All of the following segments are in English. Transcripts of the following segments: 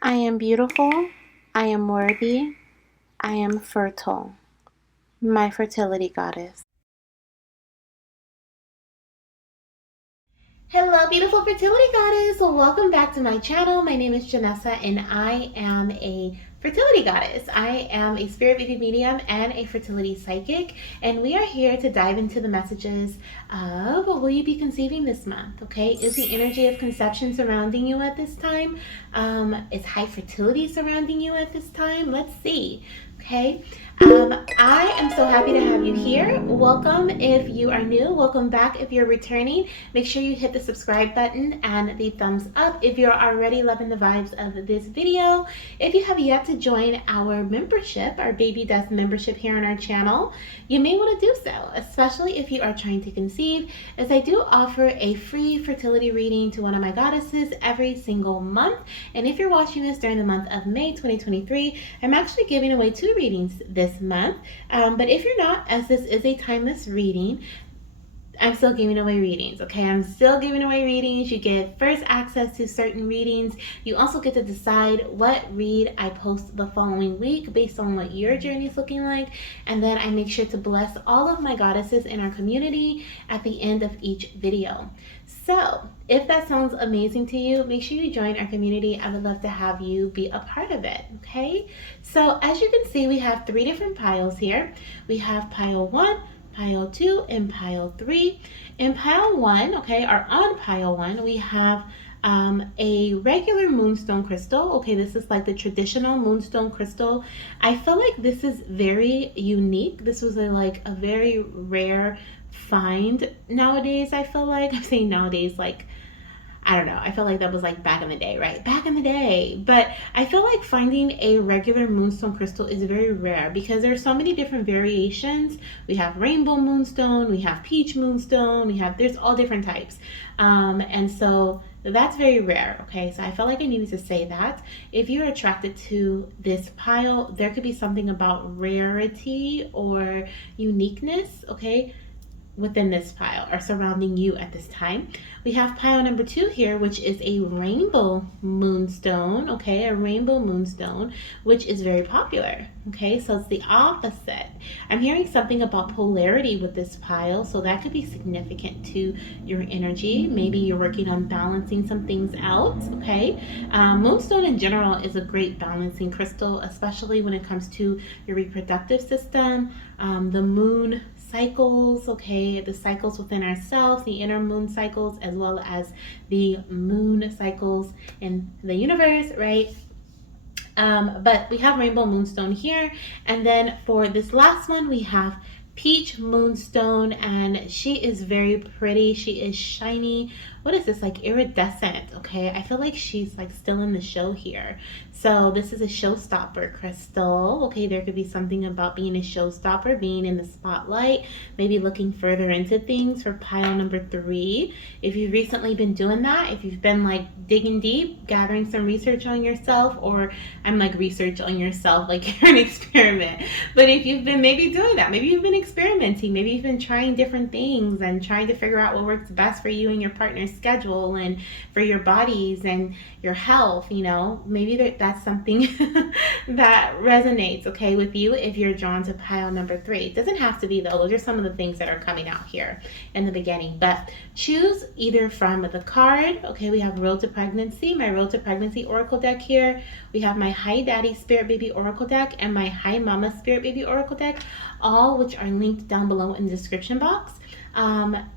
I am beautiful. I am worthy. I am fertile. My fertility goddess. Hello, beautiful fertility goddess. Welcome back to my channel. My name is Janessa and I am a fertility goddess. I am a spirit baby medium and a fertility psychic, and we are here to dive into the messages of will you be conceiving this month? Okay, is the energy of conception surrounding you at this time? Is high fertility surrounding you at this time? Let's see. Okay. I am so happy to have you here. Welcome if you are new. Welcome back if you're returning. Make sure you hit the subscribe button and the thumbs up if you're already loving the vibes of this video. If you have yet to join our membership, our Baby Dust membership here on our channel, you may want to do so, especially if you are trying to conceive, as I do offer a free fertility reading to one of my goddesses every single month. And if you're watching this during the month of May 2023, I'm actually giving away 2 readings this month. But if you're not, as this is a timeless reading, I'm still giving away readings, okay? I'm still giving away readings. You get first access to certain readings. You also get to decide what read I post the following week based on what your journey is looking like. And then I make sure to bless all of my goddesses in our community at the end of each video. So if that sounds amazing to you, make sure you join our community. I would love to have you be a part of it, okay? So as you can see, we have 3 different piles here. We have pile 1, pile 2, and pile 3. In pile 1, okay, or on pile 1, we have a regular moonstone crystal. Okay, this is like the traditional moonstone crystal. I feel like this is very unique. This was like a very rare find nowadays. I feel like I'm saying nowadays, like I don't know. I feel like that was like back in the day, right? Back in the day. But I feel like finding a regular moonstone crystal is very rare because there's so many different variations. We have rainbow moonstone, we have peach moonstone, there's all different types. And so that's very rare. Okay, so I felt like I needed to say that. If you're attracted to this pile, there could be something about rarity or uniqueness, okay, within this pile or surrounding you at this time. We have pile number 2 here, which is a rainbow moonstone, okay, a rainbow moonstone, which is very popular, okay, so it's the opposite. I'm hearing something about polarity with this pile, so that could be significant to your energy. Maybe you're working on balancing some things out, okay. Moonstone in general is a great balancing crystal, especially when it comes to your reproductive system, the moon cycles, okay, the cycles within ourselves, the inner moon cycles, as well as the moon cycles in the universe, right? But we have rainbow moonstone here, and then for this last one we have peach moonstone, and she is very pretty. She is shiny. What is this, like iridescent? Okay, I feel like she's like still in the show here. So this is a showstopper crystal. Okay, there could be something about being a showstopper, being in the spotlight, maybe looking further into things for pile number 3. If you've recently been doing that, if you've been like digging deep, gathering some research on yourself, or I'm like research on yourself, like you're an experiment. But if you've been maybe doing that, maybe you've been experimenting, maybe you've been trying different things and trying to figure out what works best for you and your partner's schedule and for your bodies and your health, you know, maybe that's something that resonates, okay, with you if you're drawn to pile number 3. It doesn't have to be though. Those are some of the things that are coming out here in the beginning. But choose either from the card. Okay, we have Road to Pregnancy, my Road to Pregnancy Oracle deck here. We have my Hi Daddy Spirit Baby Oracle deck and my Hi Mama Spirit Baby Oracle deck, all which are linked down below in the description box.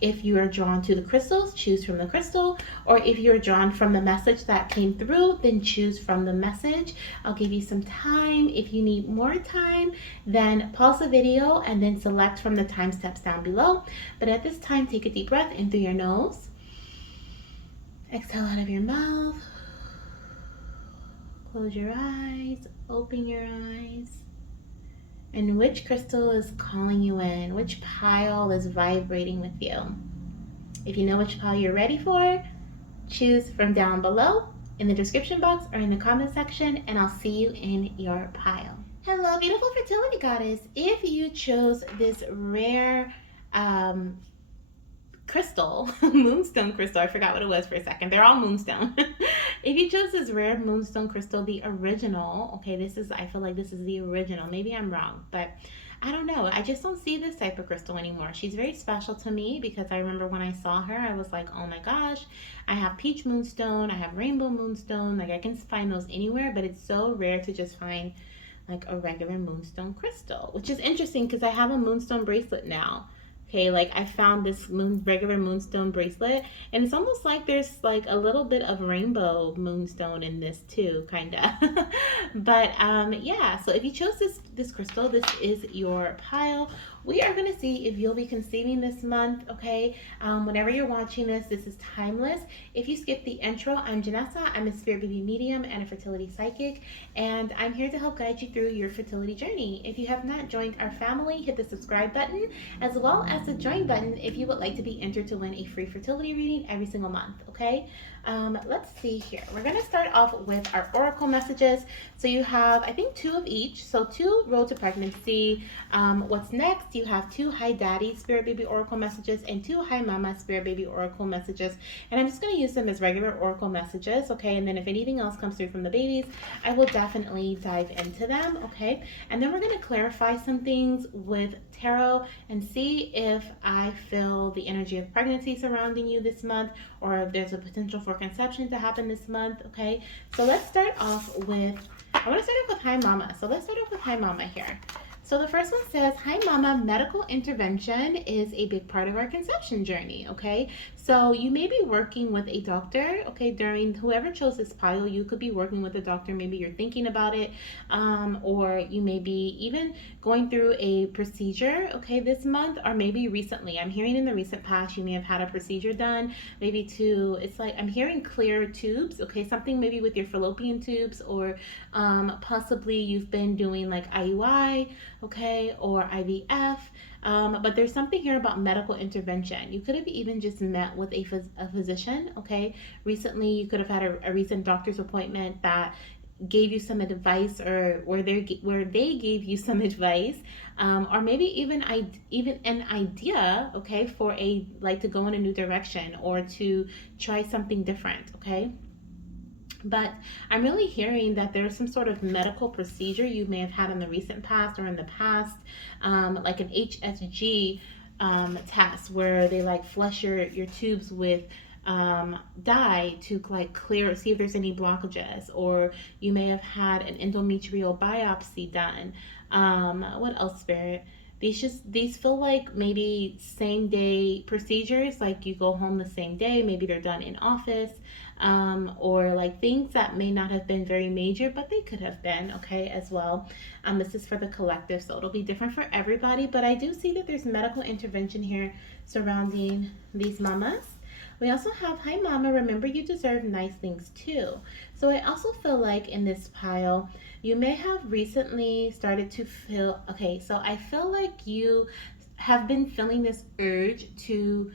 If you are drawn to the crystals, choose from the crystal, or if you're drawn from the message that came through, then choose from the message. I'll give you some time. If you need more time, then pause the video and then select from the time steps down below. But at this time, take a deep breath in through your nose. Exhale out of your mouth. Close your eyes, open your eyes. And which crystal is calling you in? Which pile is vibrating with you? If you know which pile you're ready for, choose from down below in the description box or in the comment section, and I'll see you in your pile. Hello, beautiful fertility goddess. If you chose this rare crystal, moonstone crystal, I forgot what it was for a second. They're all moonstone. If you chose this rare moonstone crystal, the original, okay, I feel like this is the original. Maybe I'm wrong, but I don't know. I just don't see this type of crystal anymore. She's very special to me because I remember when I saw her, I was like, oh my gosh, I have peach moonstone, I have rainbow moonstone. Like I can find those anywhere, but it's so rare to just find like a regular moonstone crystal, which is interesting because I have a moonstone bracelet now. Okay, like I found this regular moonstone bracelet, and it's almost like there's like a little bit of rainbow moonstone in this too, kind of. But yeah. So if you chose this crystal, this is your pile. We are gonna see if you'll be conceiving this month. Okay, whenever you're watching this, this is timeless. If you skip the intro, I'm Janessa. I'm a spirit baby medium and a fertility psychic, and I'm here to help guide you through your fertility journey. If you have not joined our family, hit the subscribe button as well as the join button if you would like to be entered to win a free fertility reading every single month. Okay, let's see here. We're going to start off with our oracle messages. So you have, I think, 2 of each. So 2 road to pregnancy. What's next? You have 2 hi daddy spirit baby oracle messages and 2 hi mama spirit baby oracle messages. And I'm just going to use them as regular oracle messages. Okay, and then if anything else comes through from the babies, I will definitely dive into them. Okay, and then we're going to clarify some things with tarot and see if I feel the energy of pregnancy surrounding you this month, or if there's a potential for conception to happen this month. Okay, so let's start off with, I want to start off with hi mama. So let's start off with hi mama here. So the first one says, hi mama, medical intervention is a big part of our conception journey. Okay, so you may be working with a doctor. Okay, during, whoever chose this pile, you could be working with a doctor. Maybe you're thinking about it, or you may be even going through a procedure, okay, this month, or maybe recently. I'm hearing in the recent past you may have had a procedure done, maybe to, it's like I'm hearing clear tubes, okay, something maybe with your fallopian tubes, or possibly you've been doing like IUI, okay, or IVF. But there's something here about medical intervention. You could have even just met with a physician, okay? Recently, you could have had a recent doctor's appointment that gave you some advice, or where they gave you some advice, or maybe even an idea, okay, for a, like, to go in a new direction or to try something different, okay? But I'm really hearing that there's some sort of medical procedure you may have had in the recent past or in the past, like an HSG test where they like flush your tubes with dye to like clear, see if there's any blockages, or you may have had an endometrial biopsy done. What else, Spirit? These feel like maybe same day procedures, like you go home the same day, maybe they're done in office, or like things that may not have been very major, but they could have been, okay, as well. This is for the collective, so it'll be different for everybody, but I do see that there's medical intervention here surrounding these mamas. We also have, hi mama, remember you deserve nice things too. So I also feel like in this pile, you may have recently started to feel, okay, so I feel like you have been feeling this urge to,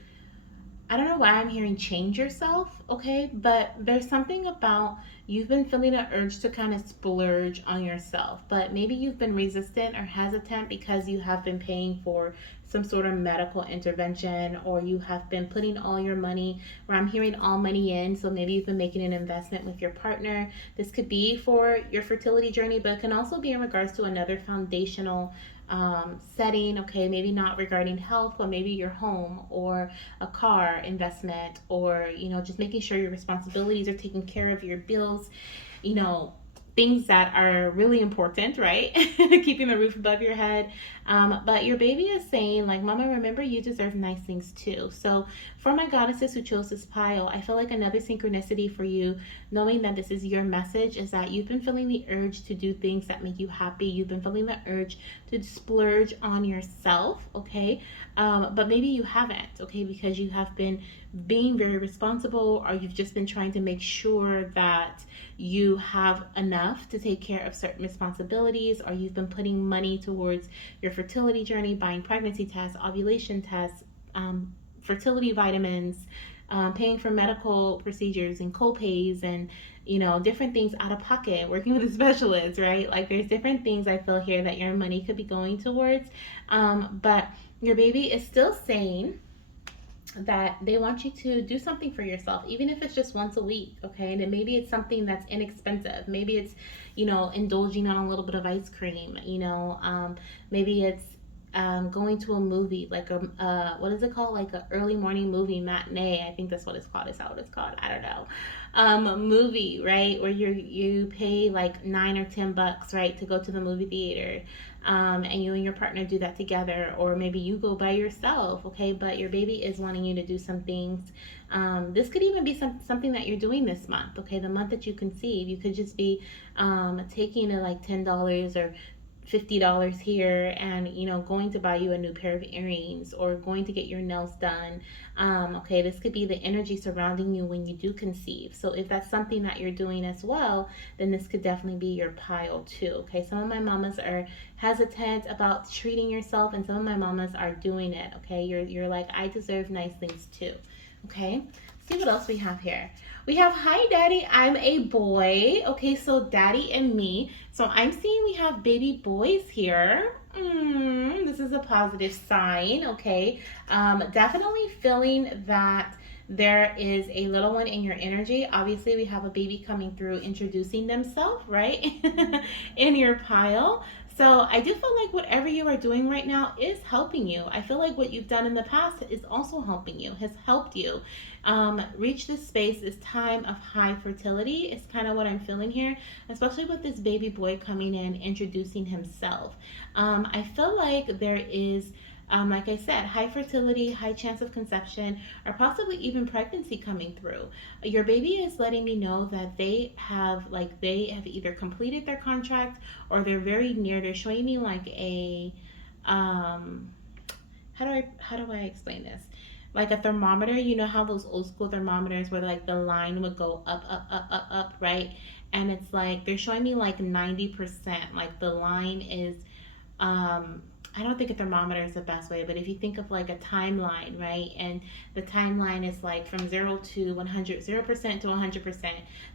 I don't know why I'm hearing change yourself, okay? But there's something about, you've been feeling an urge to kind of splurge on yourself, but maybe you've been resistant or hesitant because you have been paying for some sort of medical intervention, or you have been putting all your money, where I'm hearing all money in, so maybe you've been making an investment with your partner. This could be for your fertility journey, but it can also be in regards to another foundational setting, okay, maybe not regarding health, but maybe your home or a car investment, or just making sure your responsibilities are taken care of, your bills, you know things that are really important, right? Keeping the roof above your head. But your baby is saying, like, mama, remember you deserve nice things too. So for my goddesses who chose this pile, I feel like another synchronicity for you, knowing that this is your message, is that you've been feeling the urge to do things that make you happy. You've been feeling the urge to splurge on yourself, okay? But maybe you haven't, okay, because you have been being very responsible, or you've just been trying to make sure that you have enough to take care of certain responsibilities, or you've been putting money towards your fertility journey, buying pregnancy tests, ovulation tests, fertility vitamins, paying for medical procedures and co-pays, and different things out of pocket, working with a specialist, right? Like, there's different things I feel here that your money could be going towards, but your baby is still saying that they want you to do something for yourself, even if it's just once a week, okay? And then maybe it's something that's inexpensive. Maybe it's, indulging on a little bit of ice cream, maybe it's going to a movie, like what is it called? Like a early morning movie matinee. I think that's what it's called. Is that what it's called? I don't know. Movie, right? Where you pay like $9 or $10, right, to go to the movie theater, and you and your partner do that together, or maybe you go by yourself, okay, but your baby is wanting you to do some things. This could even be something that you're doing this month, okay, the month that you conceive. You could just be taking like $10 or $50 here, and going to buy you a new pair of earrings, or going to get your nails done. Okay, this could be the energy surrounding you when you do conceive. So if that's something that you're doing as well, then this could definitely be your pile too. Okay, some of my mamas are hesitant about treating yourself, and some of my mamas are doing it. Okay, you're like, I deserve nice things too. Okay, see what else we have here. We have, hi daddy, I'm a boy. Okay, so daddy and me. So I'm seeing we have baby boys here. This is a positive sign. Okay, definitely feeling that there is a little one in your energy. Obviously, we have a baby coming through introducing themselves, right? In your pile. So I do feel like whatever you are doing right now is helping you. I feel like what you've done in the past is also helping you, has helped you reach this space, this time of high fertility. Is kind of what I'm feeling here, especially with this baby boy coming in, introducing himself. I feel like there is, like I said, high fertility, high chance of conception, or possibly even pregnancy coming through. Your baby is letting me know that they have either completed their contract, or they're very near. They're showing me like a um, how do I explain this? Like a thermometer, you know how those old school thermometers where like the line would go up, up, up, up, up, right? And it's like they're showing me like 90%. Like the line is um I don't think a thermometer is the best way, but if you think of like a timeline, right? And the timeline is like from 0 to 100, 0% to 100%.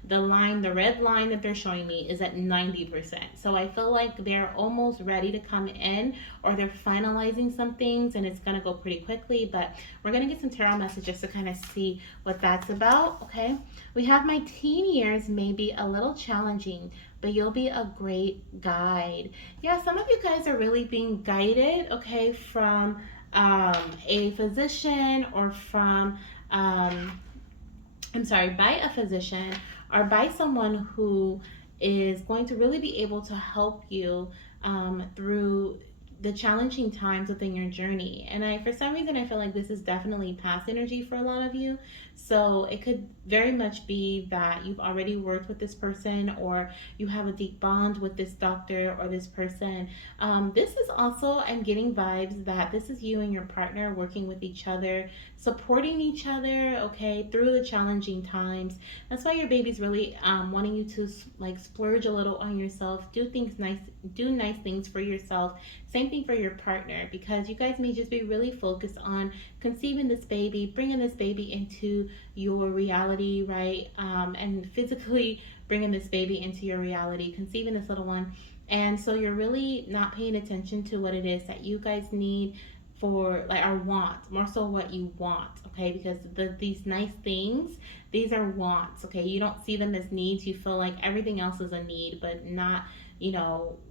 The red line that they're showing me is at 90%. So I feel like they're almost ready to come in, or they're finalizing some things, and it's going to go pretty quickly. But we're going to get some tarot messages to kind of see what that's about, okay? We have, my teen years may be a little challenging, but you'll be a great guide. Yeah, some of you guys are really being guided, okay, from a physician, or from, I'm sorry, by a physician, or by someone who is going to really be able to help you through the challenging times within your journey. And for some reason, I feel like this is definitely past energy for a lot of you. So it could very much be that you've already worked with this person, or you have a deep bond with this doctor or this person. This is also, I'm getting vibes that this is you and your partner working with each other, supporting each other, okay, through the challenging times. That's why your baby's really wanting you to like splurge a little on yourself, do nice things for yourself. Same thing for your partner, because you guys may just be really focused on conceiving this baby, bringing this baby into your reality, right? And physically bringing this baby into your reality, conceiving this little one. And so you're really not paying attention to what it is that you guys need, for like, or want, more so what you want, okay? Because these nice things, these are wants, okay? You don't see them as needs. You feel like everything else is a need, but not,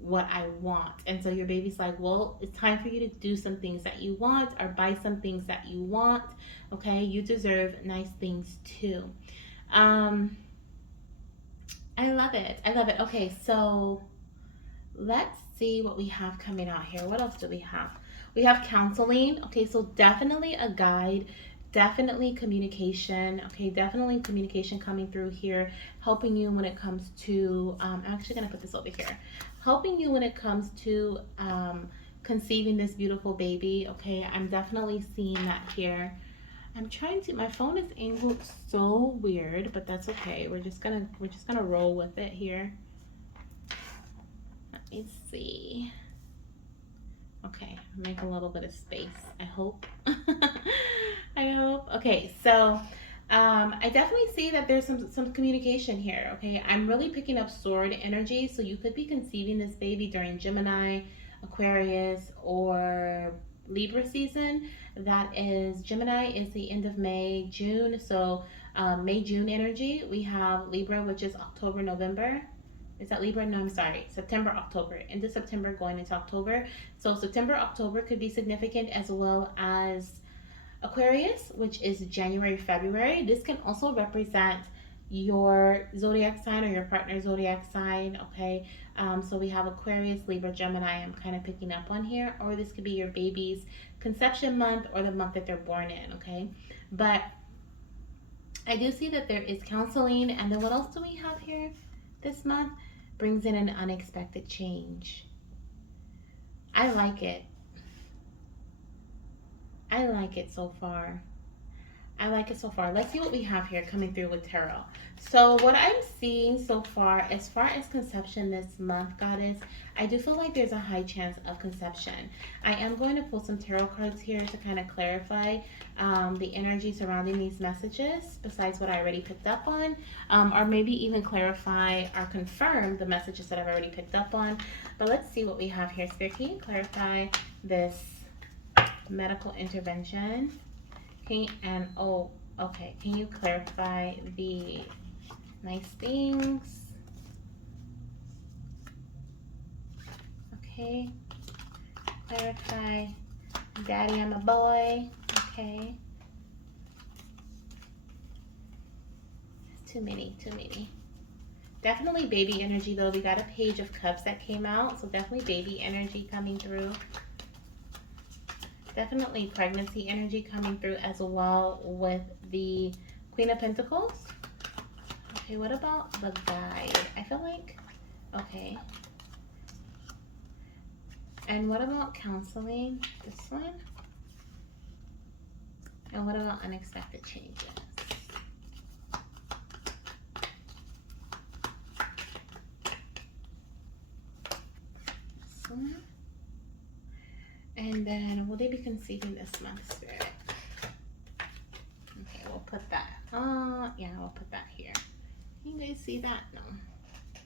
what I want. And so your baby's like, well, it's time for you to do some things that you want, or buy some things that you want, okay? You deserve nice things too. um I love it, I love it. Okay, so let's see what we have coming out here. What else do we have? We have counseling. Okay, so definitely a guide, definitely communication. Okay, definitely communication coming through here, helping you when it comes to, I'm actually going to put this over here, helping you when it comes to conceiving this beautiful baby. Okay, I'm definitely seeing that here. I'm trying to, my phone is angled so weird, but that's okay. We're just gonna roll with it here. Let me see. Okay, make a little bit of space, I hope. I hope. Okay, so I definitely see that there's some communication here. Okay, I'm really picking up sword energy, so you could be conceiving this baby during Gemini, Aquarius, or Libra season. That is Gemini is the end of May, June. So May, June energy. We have Libra, which is October, November. Is that Libra? No, I'm sorry. September, October. Into September, going into October. So September, October could be significant, as well as Aquarius, which is January, February. This can also represent your zodiac sign or your partner's zodiac sign. Okay, so we have Aquarius, Libra, Gemini. I'm kind of picking up on here, or this could be your baby's conception month or the month that they're born in. Okay, but I do see that there is counseling, and then what else do we have here this month? Brings in an unexpected change. I like it. I like it so far. I like it so far. Let's see what we have here coming through with tarot. So what I'm seeing so far as conception this month, Goddess, I do feel like there's a high chance of conception. I am going to pull some tarot cards here to kind of clarify the energy surrounding these messages, besides what I already picked up on, or maybe even clarify or confirm the messages that I've already picked up on. But let's see what we have here. Spirit, can you clarify this medical intervention? And oh, okay, can you clarify the nice things? Okay, clarify daddy, I'm a boy. Okay, too many. Definitely baby energy though. We got a Page of Cups that came out, so definitely baby energy coming through. Definitely pregnancy energy coming through as well with the Queen of Pentacles. Okay, what about the Guide? I feel like, okay. And what about counseling? This one. And what about unexpected changes? This one. And then, will they be conceiving this month, Spirit? Okay, we'll put that. Yeah, we'll put that here. Can you guys see that? No.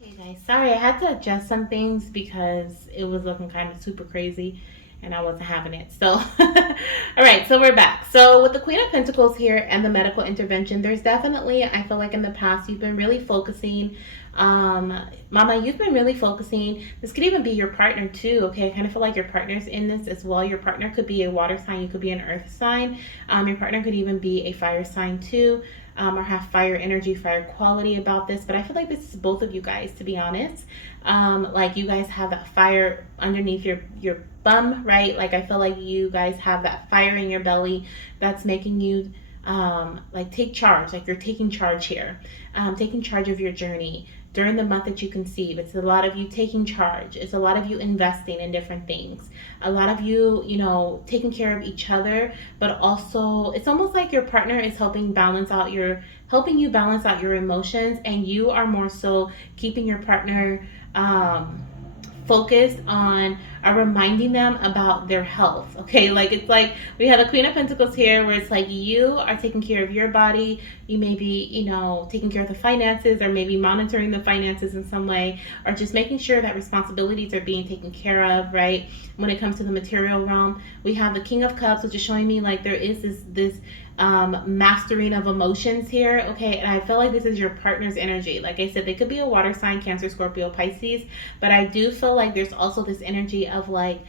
Hey guys, sorry, I had to adjust some things because it was looking kind of super crazy and I wasn't having it. So, all right, so we're back. So with the Queen of Pentacles here and the medical intervention, there's definitely, I feel like in the past, you've been really focusing, Mama, you've been really focusing. This could even be your partner too, okay? I kind of feel like your partner's in this as well. Your partner could be a water sign. You could be an earth sign. Your partner could even be a fire sign too. Or have fire energy, fire quality about this. But I feel like this is both of you guys, to be honest. Like you guys have that fire underneath your bum, right? Like I feel like you guys have that fire in your belly that's making you like take charge. Like you're taking charge here, taking charge of your journey during the month that you conceive. It's a lot of you taking charge. It's a lot of you investing in different things. A lot of you, you know, taking care of each other, but also it's almost like your partner is helping you balance out your emotions, and you are more so keeping your partner focused on reminding them about their health. Okay, like it's like we have the Queen of Pentacles here, where it's like you are taking care of your body. You may be, you know, taking care of the finances, or maybe monitoring the finances in some way, or just making sure that responsibilities are being taken care of, right? When it comes to the material realm, we have the King of Cups, which is showing me like there is this mastering of emotions here. Okay, and I feel like this is your partner's energy. Like I said, they could be a water sign, Cancer, Scorpio, Pisces, but I do feel like there's also this energy of like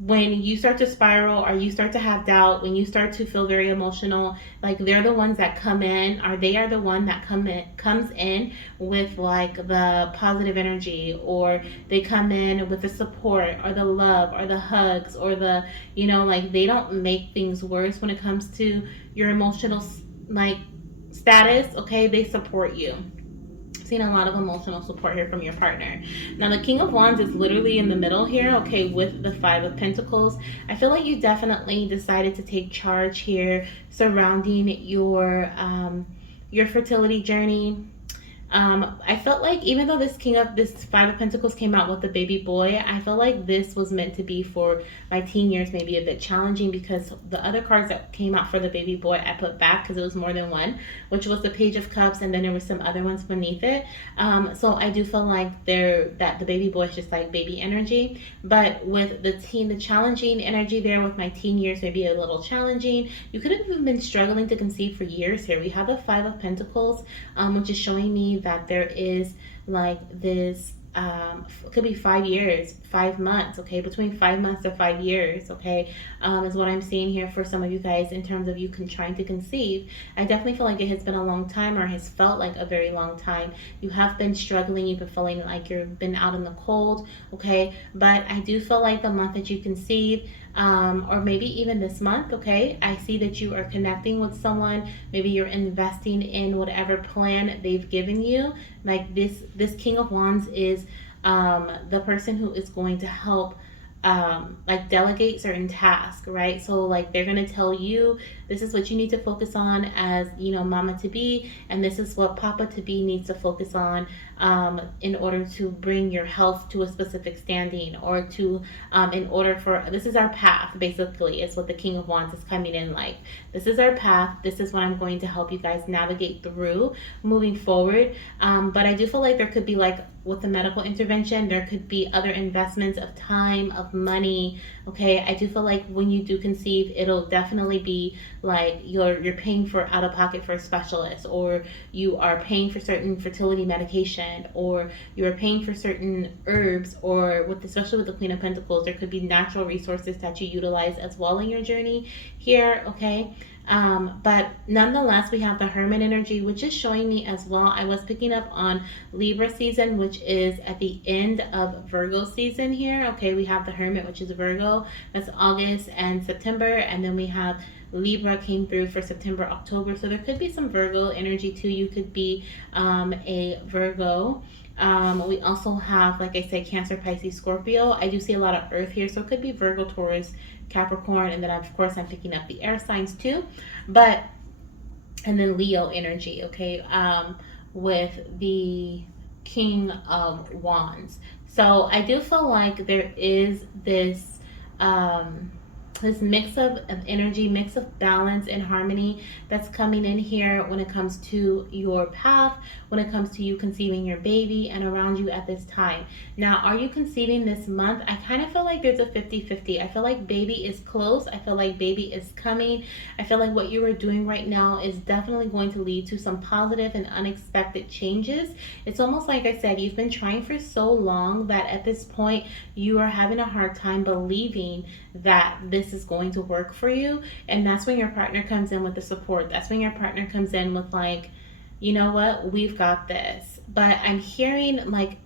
when you start to spiral, or you start to have doubt, when you start to feel very emotional, like they're the ones that come in, or they are the one that comes in with like the positive energy, or they come in with the support or the love or the hugs or the, you know, like they don't make things worse when it comes to your emotional like status. Okay, they support you. Seen a lot of emotional support here from your partner. Now the King of Wands is literally in the middle here, okay, with the Five of Pentacles. I feel like you definitely decided to take charge here surrounding your fertility journey. I felt like even though this Five of Pentacles came out with the baby boy, I feel like this was meant to be for my teen years, maybe a bit challenging, because the other cards that came out for the baby boy I put back because it was more than one, which was the Page of Cups, and then there was some other ones beneath it. So I do feel like that the baby boy is just like baby energy, but with the challenging energy there with my teen years, maybe a little challenging. You could have even been struggling to conceive for years here. We have the Five of Pentacles, which is showing me that there is like this it could be 5 years, 5 months, okay, between 5 months to 5 years, okay, is what I'm seeing here for some of you guys in terms of you trying to conceive. I definitely feel like it has been a long time, or has felt like a very long time. You have been struggling, you've been feeling like you've been out in the cold, okay, but I do feel like the month that you conceive, or maybe even this month, okay, I see that you are connecting with someone. Maybe you're investing in whatever plan they've given you. Like this King of Wands is the person who is going to help like delegate certain tasks, right? So like they're gonna tell you this is what you need to focus on as, you know, mama to be, and this is what papa to be needs to focus on in order to bring your health to a specific standing, or to in order for, this is our path basically, is what the King of Wands is coming in like. This is our path. This is what I'm going to help you guys navigate through moving forward. But I do feel like there could be, like with the medical intervention, there could be other investments of time, of money. Okay, I do feel like when you do conceive, it'll definitely be like you're paying for out of pocket for a specialist, or you are paying for certain fertility medication, or you are paying for certain herbs, or with, especially with the Queen of Pentacles, there could be natural resources that you utilize as well in your journey here. Okay, but nonetheless, we have the Hermit energy, which is showing me as well. I was picking up on Libra season, which is at the end of Virgo season here. Okay, we have the Hermit, which is Virgo. That's August and September. And then we have Libra came through for September, October. So there could be some Virgo energy too. You could be a Virgo. We also have, like I said, Cancer, Pisces, Scorpio. I do see a lot of Earth here, so it could be Virgo, Taurus, Capricorn, and then of course I'm picking up the air signs too. But and then Leo energy, okay, with the King of Wands. So I do feel like there is this mix of energy, mix of balance and harmony that's coming in here when it comes to your path, when it comes to you conceiving your baby and around you at this time. Now, are you conceiving this month? I kind of feel like there's a 50-50. I feel like baby is close. I feel like baby is coming. I feel like what you are doing right now is definitely going to lead to some positive and unexpected changes. It's almost like I said, you've been trying for so long that at this point you are having a hard time believing that this is going to work for you. And that's when your partner comes in with the support. That's when your partner comes in with like, you know what, we've got this. But I'm hearing like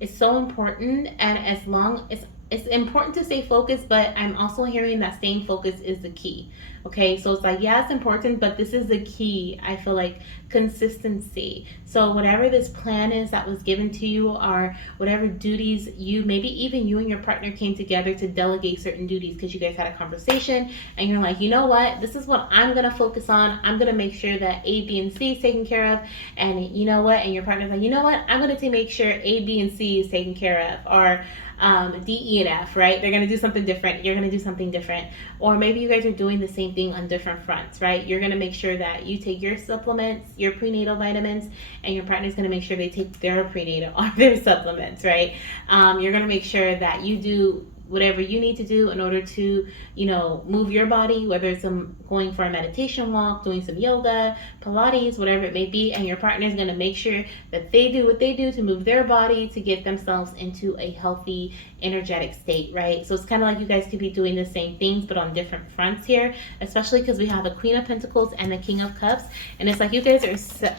it's so important, and as long as it's important to stay focused, but I'm also hearing that staying focused is the key. Okay, so it's like, yeah, it's important, but this is the key. I feel like consistency. So whatever this plan is that was given to you, or whatever duties you, maybe even you and your partner came together to delegate certain duties because you guys had a conversation and you're like, you know what, this is what I'm gonna focus on. I'm gonna make sure that A, B, and C is taken care of. And you know what, and your partner's like, you know what, I'm gonna make sure A, B, and C is taken care of. Or D, E, and F, right? They're gonna do something different. You're gonna do something different. Or maybe you guys are doing the same thing on different fronts, right? You're gonna make sure that you take your supplements, your prenatal vitamins, and your partner's gonna make sure they take their prenatal or their supplements, right? You're gonna make sure that you do whatever you need to do in order to, you know, move your body, whether it's going for a meditation walk, doing some yoga, Pilates, whatever it may be, and your partner is going to make sure that they do what they do to move their body to get themselves into a healthy, energetic state, right? So it's kind of like you guys could be doing the same things, but on different fronts here, especially because we have the Queen of Pentacles and the King of Cups, and it's like you guys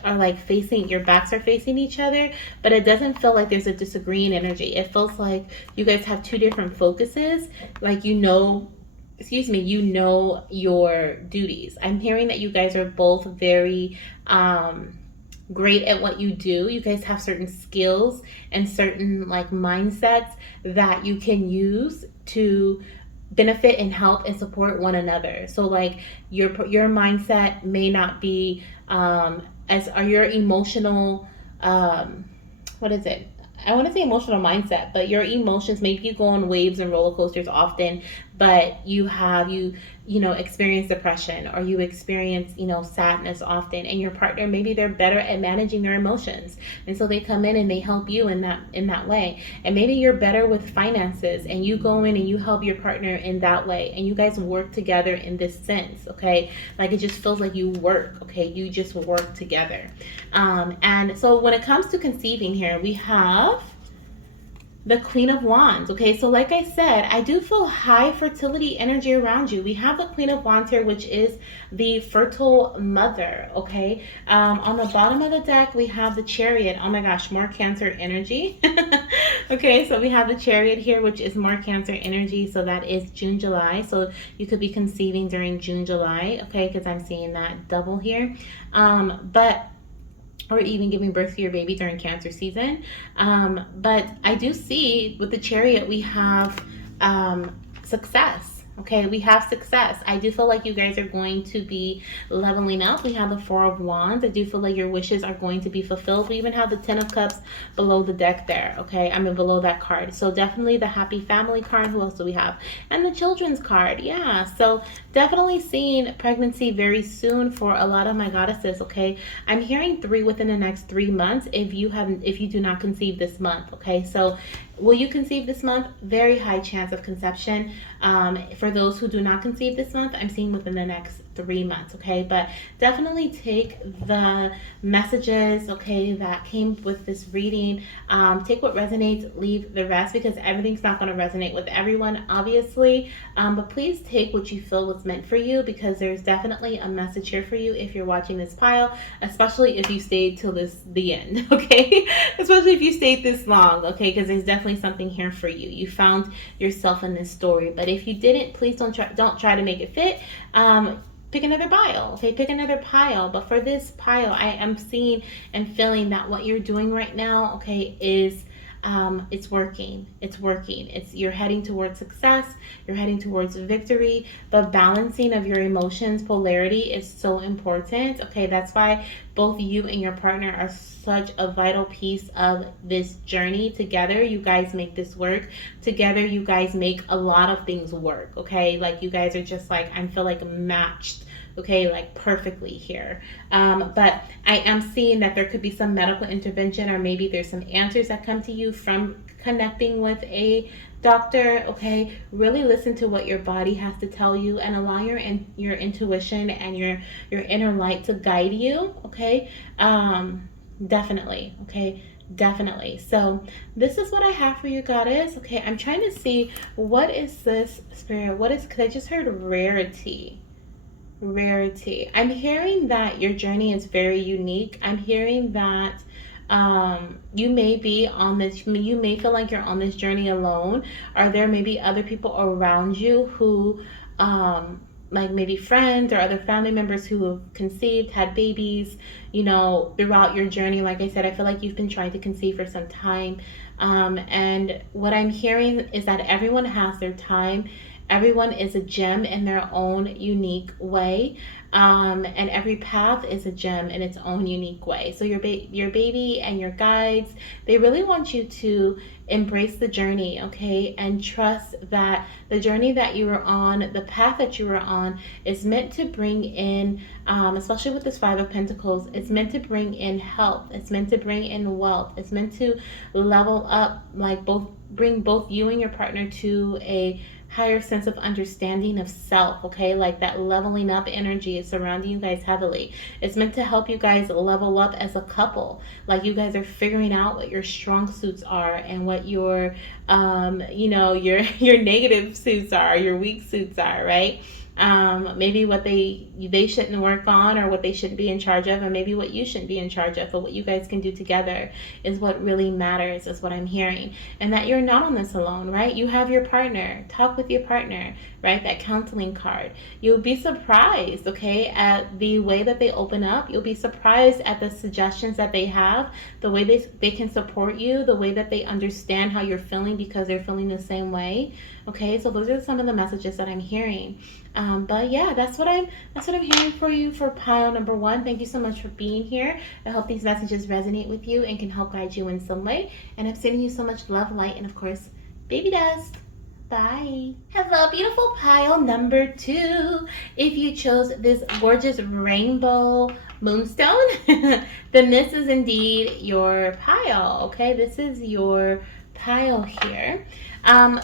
are like facing, your backs are facing each other, but it doesn't feel like there's a disagreeing energy. It feels like you guys have two different focuses, like you know your duties. I'm hearing that you guys are both very great at what you do. You guys have certain skills and certain like mindsets that you can use to benefit and help and support one another. So like your mindset may not be as, or your emotional what is it? I want to say emotional mindset, but your emotions, maybe you go on waves and roller coasters often, but you experience depression, or you experience, sadness often, and your partner, maybe they're better at managing their emotions. And so they come in and they help you in that way. And maybe you're better with finances, and you go in and you help your partner in that way, and you guys work together in this sense, okay? Like, it just feels like you work, okay? You just work together. And so when it comes to conceiving here, we have the Queen of Wands. Okay, so like I said, I do feel high fertility energy around you. We have the Queen of Wands here, which is the fertile mother. Okay, on the bottom of the deck, we have the Chariot. Oh my gosh, more Cancer energy. Okay, so we have the Chariot here, which is more Cancer energy. So that is June, July. So you could be conceiving during June, July. Okay, because I'm seeing that double here. But or even giving birth to your baby during Cancer season. But I do see with the Chariot, we have success. Okay, we have success. I do feel like you guys are going to be leveling up. We have the Four of Wands. I do feel like your wishes are going to be fulfilled. We even have the Ten of Cups below the deck there. Okay, I mean below that card. So definitely the Happy Family card. Who else do we have? And the Children's card. Yeah, so definitely seeing pregnancy very soon for a lot of my goddesses. Okay, I'm hearing 3 within the next 3 months if you do not conceive this month. Okay, so will you conceive this month? Very high chance of conception. For those who do not conceive this month, I'm seeing within the next 3 months. Okay, but definitely take the messages, okay, that came with this reading. Take what resonates, leave the rest, because everything's not going to resonate with everyone, obviously. But please take what you feel was meant for you, because there's definitely a message here for you if you're watching this pile, especially if you stayed till the end. Okay, especially if you stayed this long. Okay, because there's definitely something here for you. You found yourself in this story. But if you didn't, please don't try to make it fit. Pick another pile. Okay, pick another pile. But for this pile, I am seeing and feeling that what you're doing right now, okay, is it's working. It's working. You're heading towards success. You're heading towards victory. The balancing of your emotions, polarity, is so important. Okay, that's why both you and your partner are such a vital piece of this journey. Together, you guys make this work. Together, you guys make a lot of things work. Okay, like you guys are just like, I feel like matched. Okay, like perfectly here. But I am seeing that there could be some medical intervention, or maybe there's some answers that come to you from connecting with a doctor. Okay, really listen to what your body has to tell you, and allow your intuition and your inner light to guide you. Okay, definitely. Okay, definitely. So this is what I have for you, goddess. Okay, I'm trying to see, what is this, spirit? What is, because I just heard rarity. Rarity. I'm hearing that your journey is very unique. I'm hearing that you may be on this, you may feel like you're on this journey alone, or there may be other people around you who like maybe friends or other family members who have conceived, had babies, throughout your journey. Like I said, I feel like you've been trying to conceive for some time. And what I'm hearing is that everyone has their time. Everyone is a gem in their own unique way. And every path is a gem in its own unique way. So your baby and your guides, they really want you to embrace the journey, okay? And trust that the journey that you were on, the path that you were on, is meant to bring in, especially with this Five of Pentacles, it's meant to bring in health. It's meant to bring in wealth. It's meant to level up, like bring both you and your partner to a higher sense of understanding of self. Okay, like that leveling up energy is surrounding you guys heavily. It's meant to help you guys level up as a couple. Like you guys are figuring out what your strong suits are, and what your your negative suits are, your weak suits are, right? Maybe what they shouldn't work on, or what they shouldn't be in charge of, and maybe what you shouldn't be in charge of. But what you guys can do together is what really matters, is what I'm hearing. And that you're not on this alone, right? You have your partner. Talk with your partner, right? That counseling card. You'll be surprised, okay, at the way that they open up. You'll be surprised at the suggestions that they have, the way they can support you, the way that they understand how you're feeling, because they're feeling the same way. Okay, so those are some of the messages that I'm hearing. But yeah, that's what I'm hearing for you for pile number one. Thank you so much for being here. I hope these messages resonate with you and can help guide you in some way. And I'm sending you so much love, light, and of course, baby dust. Bye. Hello, beautiful pile number two. If you chose this gorgeous rainbow moonstone, then this is indeed your pile. Okay, this is your pile here.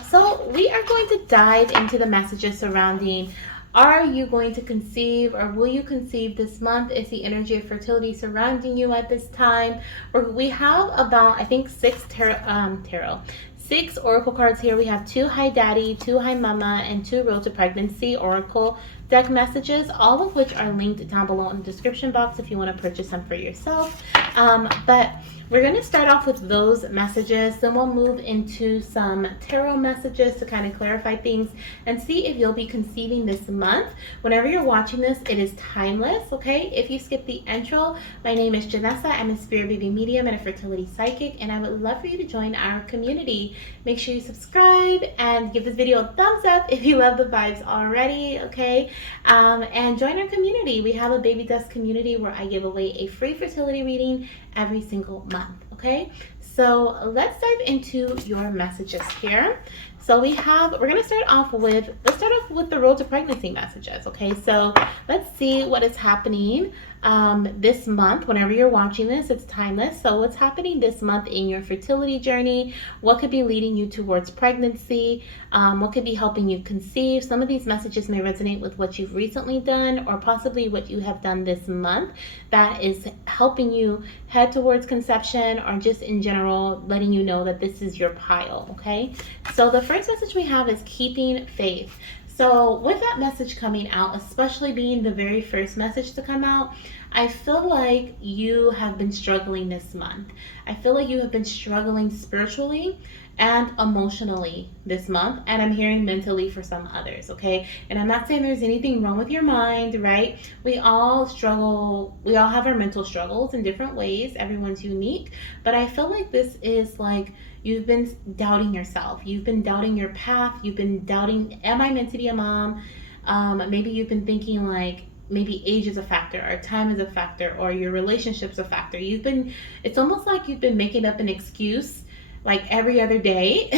So we are going to dive into the messages surrounding, are you going to conceive or will you conceive this month? Is the energy of fertility surrounding you at this time? We have about, I think, six oracle cards here. We have two Hi Daddy, two Hi Mama, and two Road to Pregnancy oracle deck messages, all of which are linked down below in the description box if you want to purchase them for yourself. But we're going to start off with those messages, then we'll move into some tarot messages to kind of clarify things and see if you'll be conceiving this month. Whenever you're watching this, it is timeless, okay? If you skip the intro, my name is Janessa. I'm a spirit baby medium and a fertility psychic, and I would love for you to join our community. Make sure you subscribe and give this video a thumbs up if you love the vibes already, okay? And join our community. We have a baby dust community where I give away a free fertility reading every single month, okay? So let's dive into your messages here. So we're going to start off with the road to pregnancy messages, okay? So let's see what is happening this month. Whenever you're watching this, it's timeless. So what's happening this month in your fertility journey? What could be leading you towards pregnancy? What could be helping you conceive? Some of these messages may resonate with what you've recently done or possibly what you have done this month that is helping you head towards conception, or just in general letting you know that this is your pile, okay? So the first message we have is keeping faith. So with that message coming out, especially being the very first message to come out, I feel like you have been struggling this month. I feel like you have been struggling spiritually and emotionally this month, and I'm hearing mentally for some others, okay? And I'm not saying there's anything wrong with your mind, right? We all struggle, we all have our mental struggles in different ways. Everyone's unique, but I feel like this is like you've been doubting yourself. You've been doubting your path. You've been doubting, am I meant to be a mom? Maybe you've been thinking like, maybe age is a factor, or time is a factor, or your relationship's a factor. It's almost like you've been making up an excuse like every other day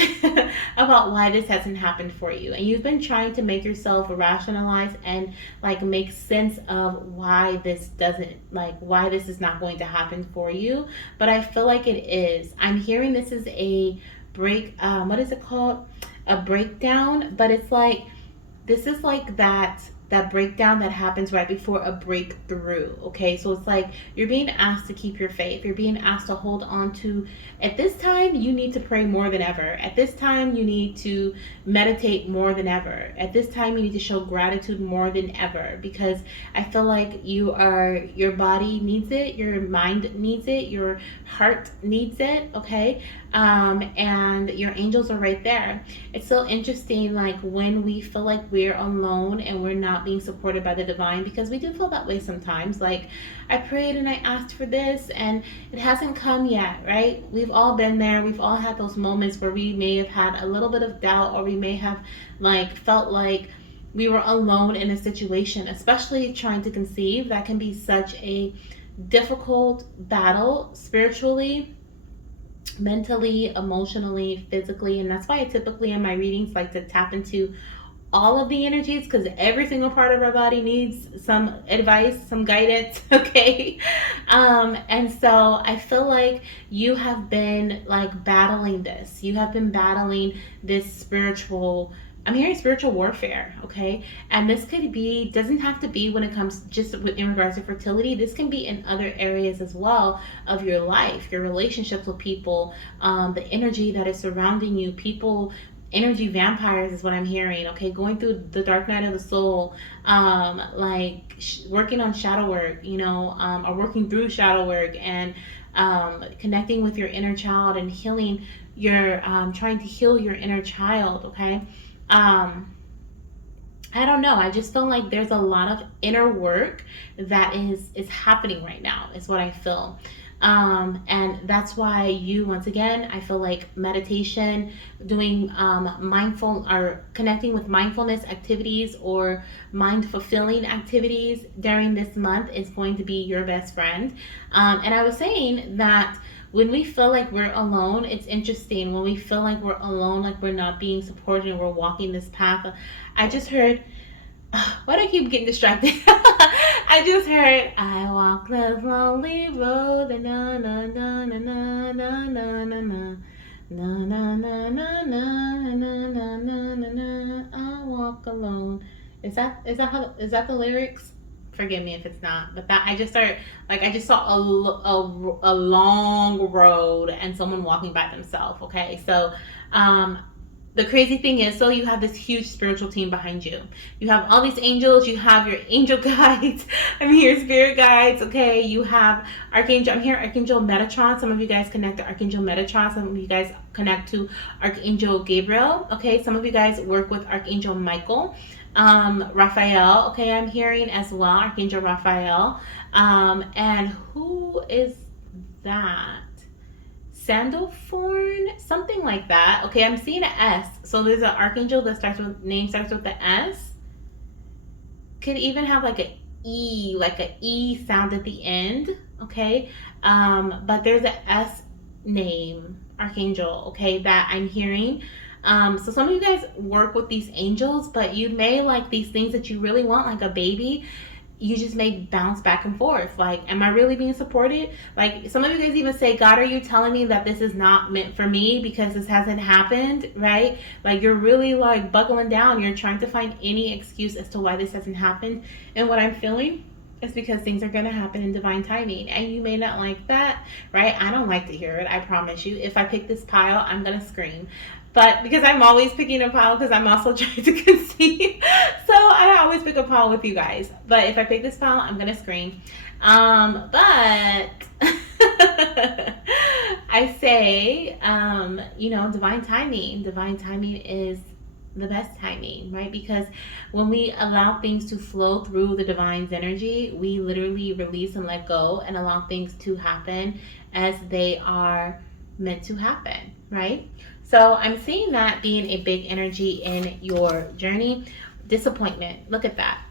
about why this hasn't happened for you, and you've been trying to make yourself rationalize and like make sense of why this is not going to happen for you. But I feel like it is. I'm hearing this is a what is it called, a breakdown, but it's like this is like that breakdown that happens right before a breakthrough, okay? So it's like you're being asked to keep your faith. You're being asked to hold on to, at this time, you need to pray more than ever. At this time, you need to meditate more than ever. At this time, you need to show gratitude more than ever, because I feel like your body needs it, your mind needs it, your heart needs it, okay? And your angels are right there. It's so interesting, like when we feel like we're alone and we're not being supported by the divine, because we do feel that way sometimes. Like, I prayed and I asked for this and it hasn't come yet, right? We've all been there. We've all had those moments where we may have had a little bit of doubt, or we may have like felt like we were alone in a situation, especially trying to conceive. That can be such a difficult battle spiritually, mentally, emotionally, physically. And that's why I typically in my readings like to tap into all of the energies, because every single part of our body needs some advice, some guidance, okay? And so I feel like you have been like battling this. You have been battling this I'm hearing spiritual warfare, okay? And this doesn't have to be when it comes just in regards to fertility. This can be in other areas as well of your life, your relationships with people, the energy that is surrounding you, people, energy vampires is what I'm hearing, okay? Going through the dark night of the soul, working on shadow work, or working through shadow work, and connecting with your inner child and healing trying to heal your inner child, okay? I don't know. I just feel like there's a lot of inner work that is happening right now, is what I feel. And that's why once again, I feel like meditation, doing mindful or connecting with mindfulness activities or mind fulfilling activities during this month is going to be your best friend. And I was saying that when we feel like we're alone, it's interesting. When we feel like we're alone, like we're not being supported and we're walking this path. I just heard, why do I keep getting distracted? I just heard, I walk the lonely road, na na na na na na na na na. Na na na na na na na na na na. I walk alone. Is that the lyrics? Forgive me if it's not, but that I just started like I just saw a long road and someone walking by themselves. Okay, so um, the crazy thing is, so you have this huge spiritual team behind you. You have all these angels, you have your angel guides, I'm here, spirit guides, okay? You have Archangel, I'm here, Archangel Metatron. Some of you guys connect to Archangel Metatron, some of you guys connect to Archangel Gabriel, okay? Some of you guys work with Archangel Michael. Raphael, okay, I'm hearing as well, Archangel Raphael. And who is that? Sandalphorn, something like that. Okay, I'm seeing an S. So there's an archangel that starts with the S. Could even have like a E sound at the end. Okay, but there's an S name archangel. Okay, that I'm hearing. So some of you guys work with these angels, but you may like these things that you really want, like a baby. You just may bounce back and forth. Like, am I really being supported? Like, some of you guys even say, God, are you telling me that this is not meant for me because this hasn't happened, right? Like, you're really like buckling down. You're trying to find any excuse as to why this hasn't happened. And what I'm feeling is because things are going to happen in divine timing. And you may not like that, right? I don't like to hear it. I promise you. If I pick this pile, I'm going to scream. But because I'm always picking a pile because I'm also trying to conceive. So I always pick a pile with you guys. But if I pick this pile, I'm going to scream. But I say, divine timing. Divine timing is the best timing, right? Because when we allow things to flow through the divine's energy, we literally release and let go and allow things to happen as they are meant to happen, right? So I'm seeing that being a big energy in your journey. Disappointment. Look at that.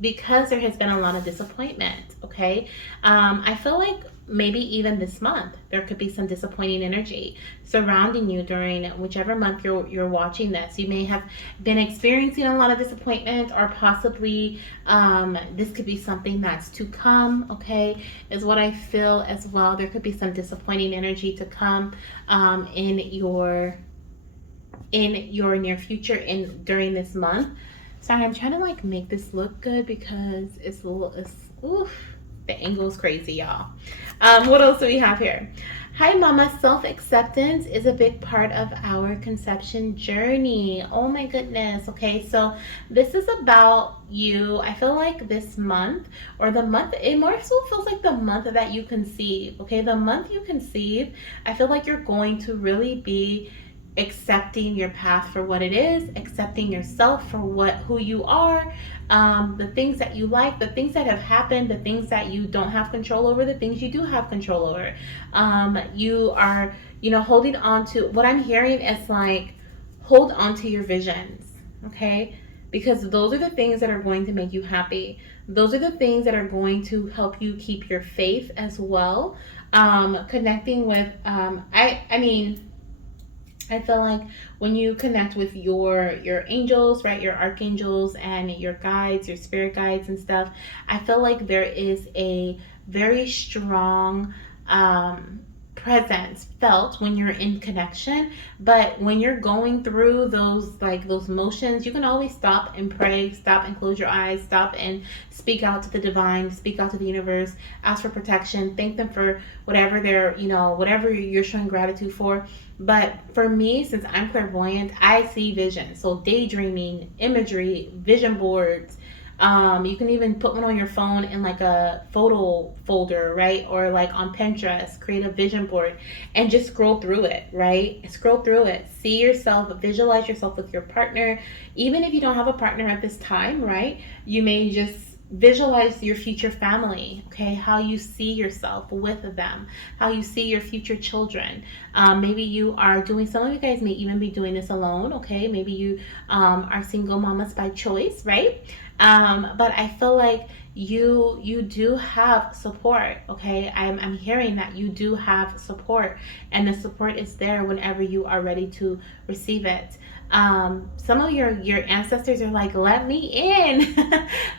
Because there has been a lot of disappointment, okay? I feel like maybe even this month there could be some disappointing energy surrounding you during whichever month you're watching this. You may have been experiencing a lot of disappointment, or possibly this could be something that's to come, okay, is what I feel as well. There could be some disappointing energy to come in your near future during this month. Sorry, I'm trying to like make this look good because it's oof, the angle is crazy, y'all. What else do we have here? Hi, Mama. Self-acceptance is a big part of our conception journey. Oh my goodness. Okay, so this is about you. I feel like this month, or the month, it more so feels like the month that you conceive. Okay, the month you conceive, I feel like you're going to really be accepting your path for what it is, accepting yourself for who you are, the things that you like, the things that have happened, the things that you don't have control over, the things you do have control over. You are, holding on to what I'm hearing is like, hold on to your visions, okay? Because those are the things that are going to make you happy. Those are the things that are going to help you keep your faith as well. Connecting with, I feel like when you connect with your angels, right, your archangels and your guides, your spirit guides and stuff, I feel like there is a very strong presence felt when you're in connection. But when you're going through those motions, you can always stop and pray, stop and close your eyes, stop and speak out to the divine, speak out to the universe, ask for protection, thank them for whatever whatever you're showing gratitude for. But for me, since I'm clairvoyant, I see vision. So daydreaming, imagery, vision boards. You can even put one on your phone in like a photo folder, right? Or like on Pinterest, create a vision board and just scroll through it, right? Scroll through it. See yourself, visualize yourself with your partner. Even if you don't have a partner at this time, right? You may just visualize your future family, okay? How you see yourself with them, how you see your future children. Maybe you are doing, some of you guys may even be doing this alone, okay? Maybe you are single mamas by choice, right? But I feel like you do have support, okay? I'm hearing that you do have support, and the support is there whenever you are ready to receive it. Some of your ancestors are like, let me in.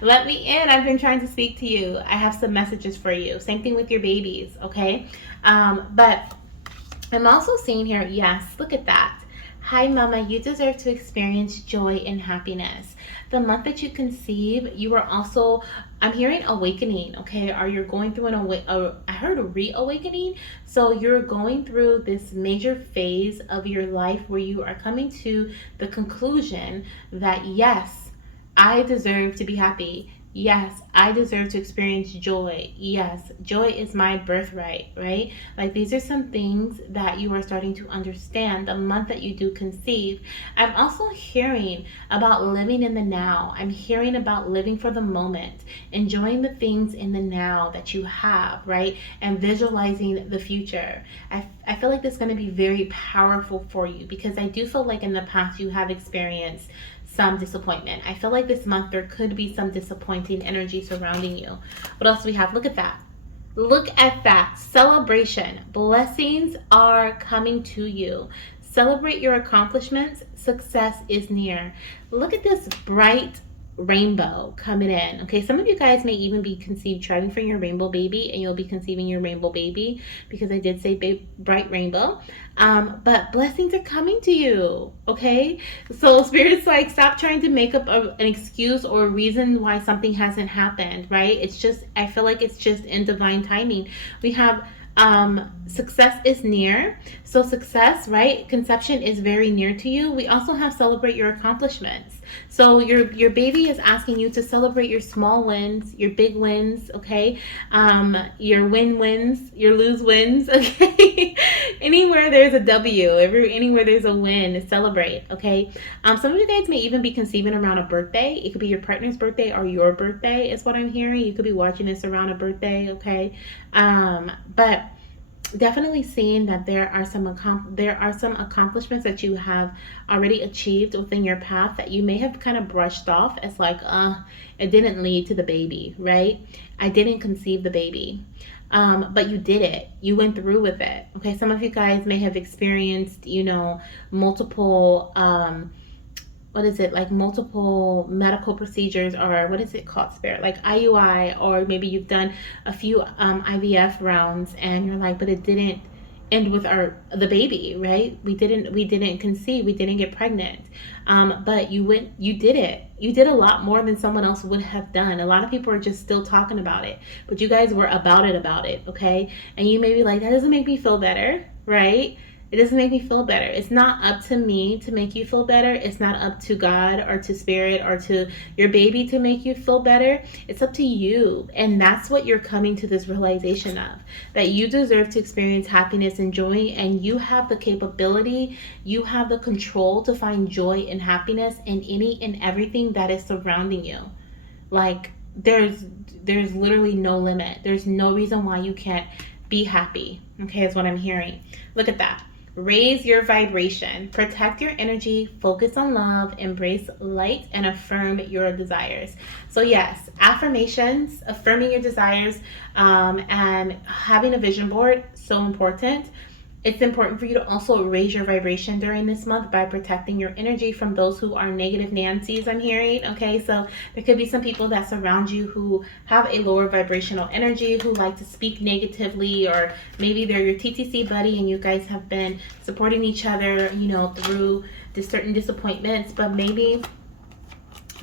Let me in. I've been trying to speak to you. I have some messages for you. Same thing with your babies, okay? But I'm also seeing here, yes, look at that. Hi, Mama, you deserve to experience joy and happiness. The month that you conceive, you are also, I'm hearing awakening, okay? Are you going through I heard a reawakening. So you're going through this major phase of your life where you are coming to the conclusion that, yes, I deserve to be happy. Yes, I deserve to experience joy. Yes, joy is my birthright, right? Like, these are some things that you are starting to understand the month that you do conceive. I'm also hearing about living in the now. I'm hearing about living for the moment, enjoying the things in the now that you have, right? And visualizing the future. I feel like this is going to be very powerful for you, because I do feel like in the past you have experienced some disappointment. I feel like this month there could be some disappointing energy surrounding you. What else do we have? Look at that. Look at that. Celebration. Blessings are coming to you. Celebrate your accomplishments. Success is near. Look at this bright rainbow coming in. Okay, some of you guys may even be conceived driving for your rainbow baby, and you'll be conceiving your rainbow baby, because I did say bright rainbow. But blessings are coming to you. Okay, so spirit's like, stop trying to make up an excuse or a reason why something hasn't happened, right? It's just, I feel like it's just in divine timing. We have success is near. So success, right? Conception is very near to you. We also have celebrate your accomplishments. So your baby is asking you to celebrate your small wins, your big wins, okay? Your wins, your lose wins, okay? Anywhere there's a W, anywhere there's a win, celebrate, okay? Some of you guys may even be conceiving around a birthday. It could be your partner's birthday or your birthday is what I'm hearing. You could be watching this around a birthday, okay? But definitely seeing that there are some accomplishments that you have already achieved within your path that you may have kind of brushed off as like, it didn't lead to the baby, right? I didn't conceive the baby. But you did it. You went through with it. Okay, some of you guys may have experienced, multiple what is it, like multiple medical procedures, or what is it called, spirit, like IUI, or maybe you've done a few IVF rounds, and you're like, but it didn't end with the baby, right? We didn't conceive, we didn't get pregnant. But you did it. You did a lot more than someone else would have done. A lot of people are just still talking about it, but you guys were about it, okay? And you may be like, that doesn't make me feel better, right? It doesn't make me feel better. It's not up to me to make you feel better. It's not up to God or to spirit or to your baby to make you feel better. It's up to you. And that's what you're coming to this realization of, that you deserve to experience happiness and joy, and you have the capability, you have the control to find joy and happiness in any and everything that is surrounding you. Like, there's literally no limit. There's no reason why you can't be happy. Okay, is what I'm hearing. Look at that. Raise your vibration, protect your energy, focus on love, embrace light, and affirm your desires. So yes, affirmations, affirming your desires, and having a vision board, so important. It's important for you to also raise your vibration during this month by protecting your energy from those who are negative Nancy's, I'm hearing. Okay, so there could be some people that surround you who have a lower vibrational energy, who like to speak negatively, or maybe they're your TTC buddy and you guys have been supporting each other, through certain disappointments, but maybe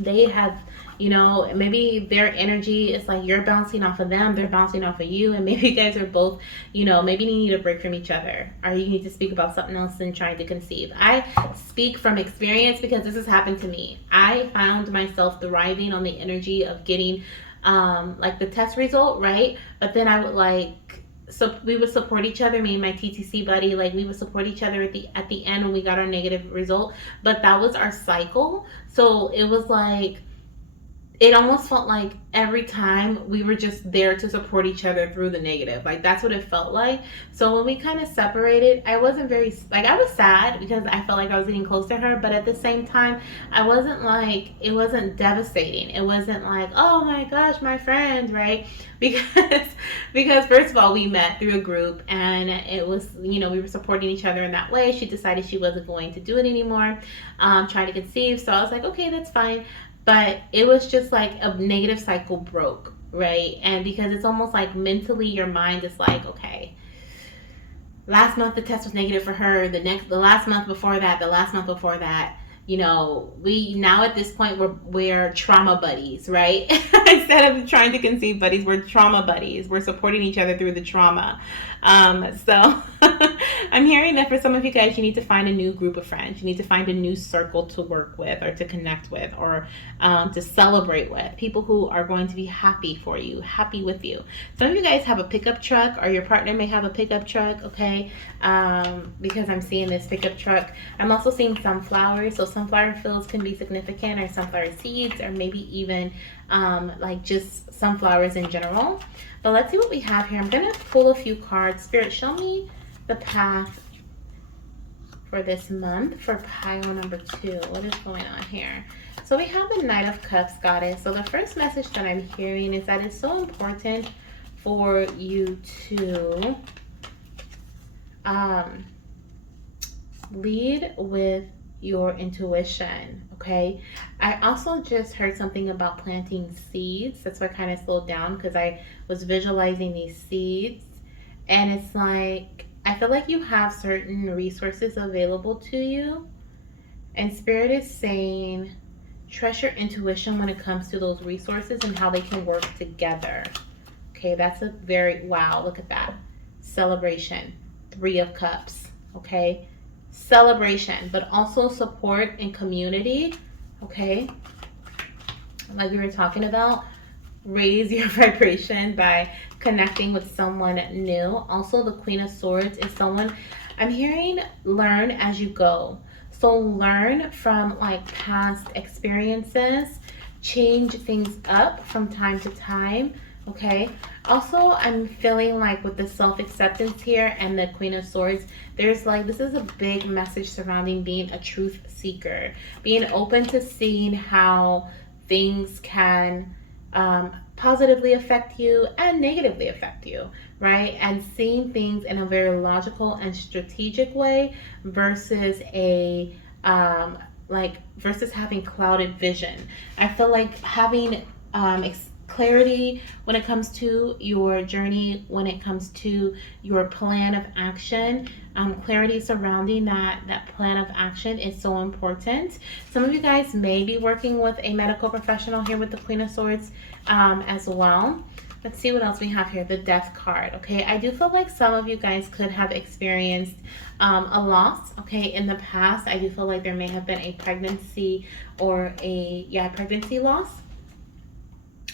they have, maybe their energy is like, you're bouncing off of them, they're bouncing off of you, and maybe you guys are both, maybe you need a break from each other, or you need to speak about something else than trying to conceive. I speak from experience because this has happened to me. I found myself thriving on the energy of getting like the test result, right? But then I would so we would support each other, me and my TTC buddy, like we would support each other at the end when we got our negative result. But that was our cycle. So it was like, it almost felt like every time we were just there to support each other through the negative. Like that's what it felt like. So when we kind of separated, I wasn't very like, I was sad because I felt like I was getting close to her, but at the same time, I wasn't like, it wasn't devastating. It wasn't like, oh my gosh, my friend, right? Because first of all, we met through a group, and it was, we were supporting each other in that way. She decided she wasn't going to do it anymore, trying to conceive. So I was like, okay, that's fine. But it was just like a negative cycle broke, right? And because it's almost like mentally your mind is like, okay, last month the test was negative for her, the last month before that, the last month before that, we now at this point we're trauma buddies, right? Instead of trying to conceive buddies, we're trauma buddies. We're supporting each other through the trauma. So I'm hearing that for some of you guys, you need to find a new group of friends. You need to find a new circle to work with, or to connect with, or to celebrate with. People who are going to be happy for you, happy with you. Some of you guys have a pickup truck, or your partner may have a pickup truck, okay? Because I'm seeing this pickup truck. I'm also seeing sunflowers, so sunflower fields can be significant, or sunflower seeds, or maybe even like just sunflowers in general. But let's see what we have here. I'm going to pull a few cards. Spirit, show me the path for this month for pile number 2. What is going on here? So we have the Knight of Cups, Goddess. So the first message that I'm hearing is that it's so important for you to lead with your intuition, okay? I also just heard something about planting seeds. That's why I kind of slowed down, because I was visualizing these seeds, and it's like, I feel like you have certain resources available to you, and Spirit is saying trust your intuition when it comes to those resources and how they can work together. Okay, that's a very, wow, look at that. Celebration, 3 of Cups, okay? Celebration, but also support and community, okay? Like we were talking about, raise your vibration by connecting with someone new. Also, the Queen of Swords is someone, I'm hearing, learn as you go. So learn from like past experiences, change things up from time to time, okay? Also, I'm feeling like with the self-acceptance here and the Queen of Swords, there's like, this is a big message surrounding being a truth seeker, being open to seeing how things can positively affect you and negatively affect you, right? And seeing things in a very logical and strategic way versus a versus having clouded vision. I feel like having clarity when it comes to your journey, when it comes to your plan of action, clarity surrounding that plan of action is so important. Some of you guys may be working with a medical professional here with the Queen of Swords as well. Let's see what else we have here. The Death card. Okay, I do feel like some of you guys could have experienced a loss, okay, in the past. I do feel like there may have been a pregnancy or pregnancy loss.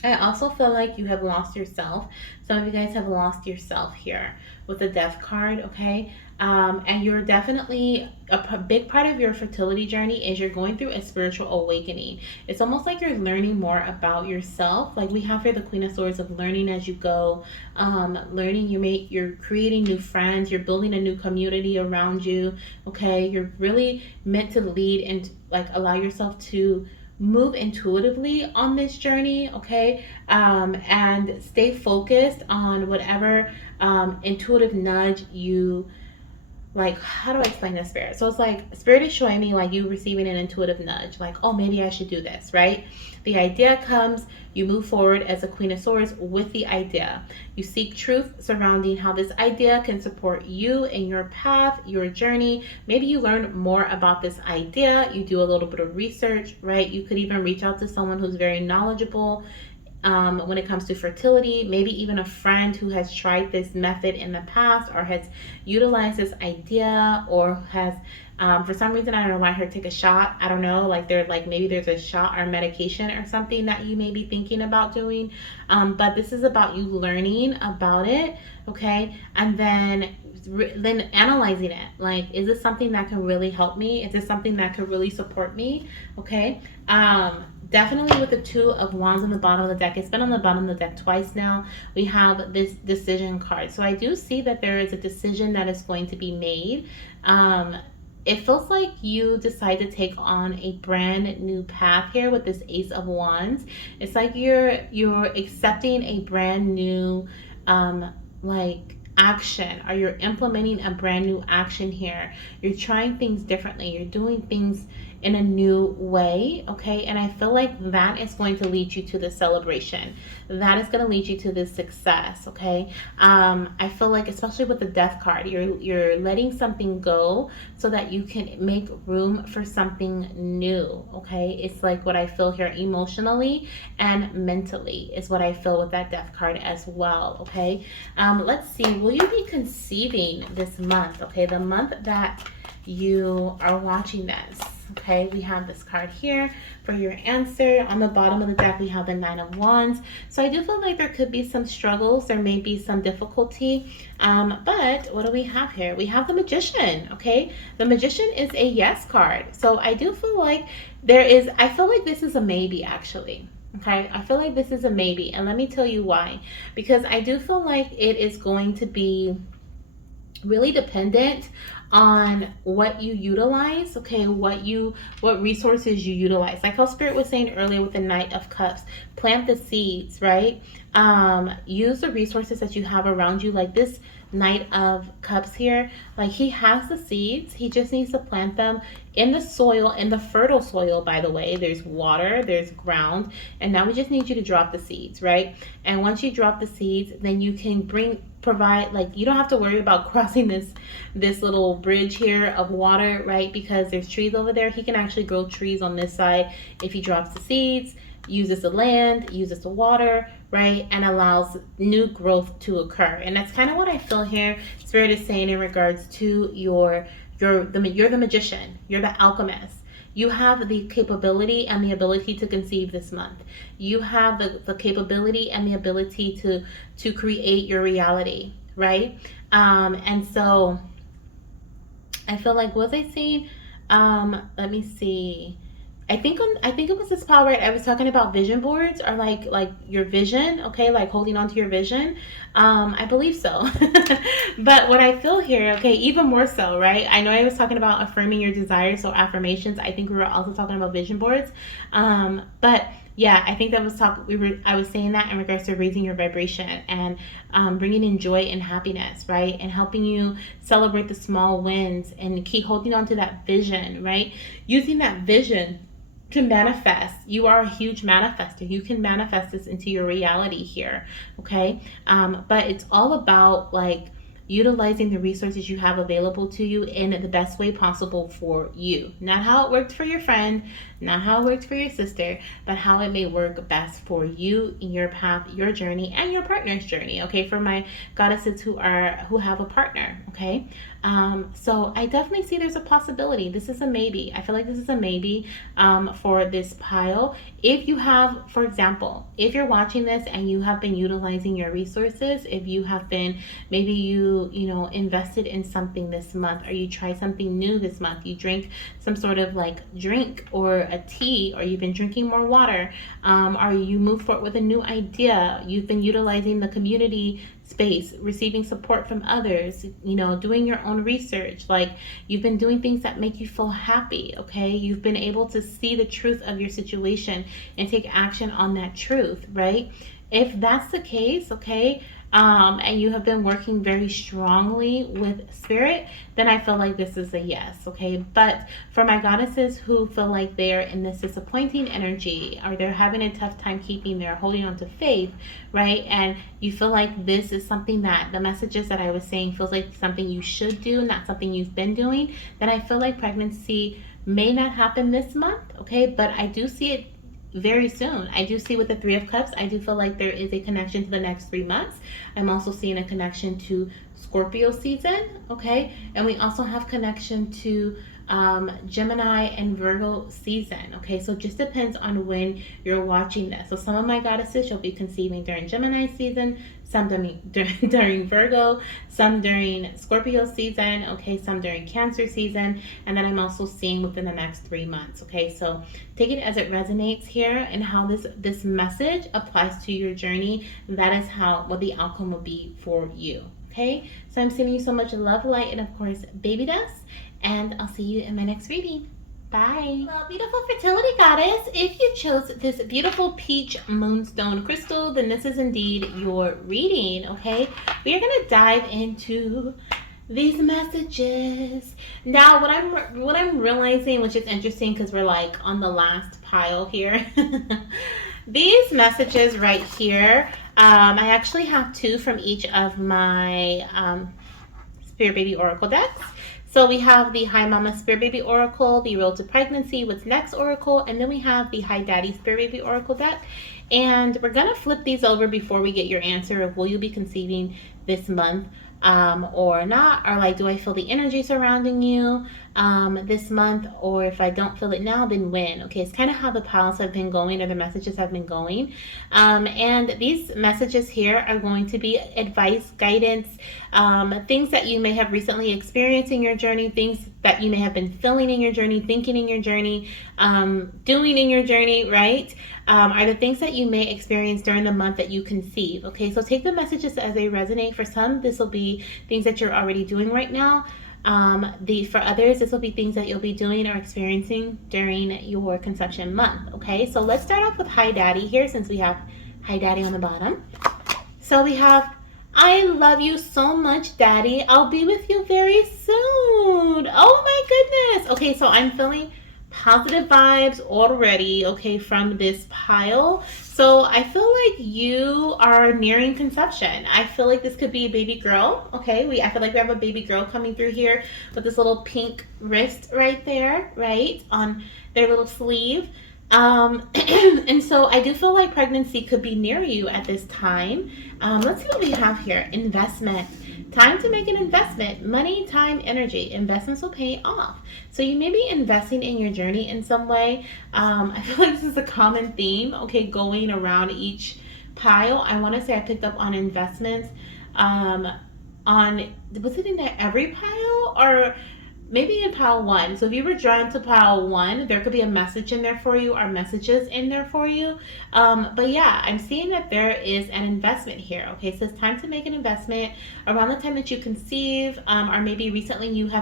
I also feel like you have lost yourself. Some of you guys have lost yourself here with the Death card, okay? And you're definitely, a big part of your fertility journey is you're going through a spiritual awakening. It's almost like you're learning more about yourself. Like we have here the Queen of Swords of learning as you go, learning, you're creating new friends, you're building a new community around you, okay? You're really meant to lead and like allow yourself to move intuitively on this journey, okay? And stay focused on whatever intuitive nudge you, like, how do I explain this, Spirit? So it's like Spirit is showing me like you receiving an intuitive nudge, like, oh, maybe I should do this, right? The idea comes, you move forward as a Queen of Swords with the idea. You seek truth surrounding how this idea can support you in your path, your journey. Maybe you learn more about this idea. You do a little bit of research, right? You could even reach out to someone who's very knowledgeable when it comes to fertility, maybe even a friend who has tried this method in the past or has utilized this idea, or has for some reason, I don't know why, I heard take a shot. I don't know, like maybe there's a shot or medication or something that you may be thinking about doing. But this is about you learning about it, okay? And then analyzing it. Like, is this something that can really help me? Is this something that could really support me? Okay. definitely with the Two of Wands on the bottom of the deck. It's been on the bottom of the deck twice now. We have this decision card. So I do see that there is a decision that is going to be made. Um, it feels like you decide to take on a brand new path here with this Ace of Wands. It's like you're accepting a brand new like action, or you're implementing a brand new action here. You're trying things differently. You're doing things in a new way, okay? And I feel like that is going to lead you to the celebration. That is going to lead you to the success, okay? I feel like, especially with the Death card, you're letting something go so that you can make room for something new, okay? It's like what I feel here emotionally and mentally is what I feel with that Death card as well, okay? Let's see, will you be conceiving this month, okay? The month that you are watching this. Okay, we have this card here for your answer. On the bottom of the deck, we have the Nine of Wands. So I do feel like there could be some struggles. There may be some difficulty. But what do we have here? We have the Magician, okay? The Magician is a yes card. So I do feel like I feel like this is a maybe, actually. Okay, I feel like this is a maybe. And let me tell you why. Because I do feel like it is going to be really dependent on what you utilize, okay, what resources you utilize. Like how Spirit was saying earlier with the Knight of Cups, plant the seeds, right? Use the resources that you have around you, like this Knight of Cups here. Like, he has the seeds, he just needs to plant them in the soil, in the fertile soil, by the way. There's water, there's ground, and now we just need you to drop the seeds, right? And once you drop the seeds, then you can provide, like, you don't have to worry about crossing this little bridge here of water, right? Because there's trees over there. He can actually grow trees on this side if he drops the seeds, uses the land, uses the water, right? And allows new growth to occur. And that's kind of what I feel here Spirit is saying in regards to you're the magician, you're the alchemist. You have the capability and the ability to conceive this month. You have the capability and the ability to create your reality, right? And so I feel like, was I saying, let me see. I think it was this part where I was talking about vision boards, or like your vision, okay, like holding on to your vision. I believe so. But what I feel here, okay, even more so, right? I know I was talking about affirming your desires, so affirmations. I think we were also talking about vision boards. But yeah, I think that was I was saying that in regards to raising your vibration and bringing in joy and happiness, right? And helping you celebrate the small wins and keep holding on to that vision, right? Using that vision to manifest. You are a huge manifester. You can manifest this into your reality here, okay? But it's all about, like, utilizing the resources you have available to you in the best way possible for you. Not how it worked for your friend, not how it worked for your sister, but how it may work best for you in your path, your journey, and your partner's journey, okay? For my goddesses who have a partner, okay? So I definitely see there's a possibility. This is a maybe. I feel like this is a maybe for this pile. If you have, for example, if you're watching this and you have been utilizing your resources, if you have been, maybe you invested in something this month, or you try something new this month, you drink some sort of like drink or a tea, or you've been drinking more water, or you move forward with a new idea, you've been utilizing the community space, receiving support from others, doing your own research, like you've been doing things that make you feel happy, okay? You've been able to see the truth of your situation and take action on that truth, right? If that's the case, okay, and you have been working very strongly with Spirit, then I feel like this is a yes, okay? But for my goddesses who feel like they're in this disappointing energy, or they're having a tough time holding on to faith, right? And you feel like this is something that the messages that I was saying feels like something you should do, not something you've been doing, then I feel like pregnancy may not happen this month, okay? But I do see it very soon. I do see with the Three of Cups, I do feel like there is a connection to the next 3 months. I'm also seeing a connection to Scorpio season, okay? And we also have connection to Gemini and Virgo season, okay? So it just depends on when you're watching this. So some of my goddesses, you'll be conceiving during Gemini season, some during Virgo, some during Scorpio season, okay? Some during Cancer season, and then I'm also seeing within the next 3 months, okay? So take it as it resonates here and how this message applies to your journey. That is what the outcome will be for you. Okay, so I'm sending you so much love, light, and of course, baby dust. And I'll see you in my next reading. Bye. Well, beautiful fertility goddess, if you chose this beautiful peach moonstone crystal, then this is indeed your reading. Okay, we are going to dive into these messages. Now, what I'm realizing, which is interesting because we're like on the last pile here. These messages right here, I actually have 2 from each of my Spirit Baby Oracle decks. So we have the Hi Mama Spirit Baby Oracle, the Road to Pregnancy, What's Next Oracle, and then we have the Hi Daddy Spirit Baby Oracle deck. And we're going to flip these over before we get your answer of will you be conceiving this month or not, or like do I feel the energy surrounding you this month, or if I don't feel it now, then when. Okay, it's kind of how the piles have been going, or the messages have been going, and these messages here are going to be advice, guidance, things that you may have recently experienced in your journey, things that you may have been feeling in your journey, thinking in your journey, doing in your journey, right? Are the things that you may experience during the month that you conceive. Okay, so take the messages as they resonate. For some, this will be things that you're already doing right now. For others, this will be things that you'll be doing or experiencing during your conception month. Okay, so let's start off with Hi Daddy here, since we have Hi Daddy on the bottom. So we have, I love you so much, Daddy. I'll be with you very soon. Oh my goodness. Okay, so I'm feeling positive vibes already, okay, from this pile. So I feel like you are nearing conception. I feel like this could be a baby girl, okay? I feel like we have a baby girl coming through here with this little pink wrist right there, right, on their little sleeve. And so I do feel like pregnancy could be near you at this time. Let's see what we have here. Investment. Time to make an investment. Money, time, energy. Investments will pay off. So you may be investing in your journey in some way. I feel like this is a common theme, okay, going around each pile. I want to say I picked up on investments was it in every pile, or maybe in pile 1. So if you were drawn to pile 1, there could be a message in there for you, or messages in there for you. But yeah, I'm seeing that there is an investment here. Okay, so it's time to make an investment around the time that you conceive, or maybe recently you've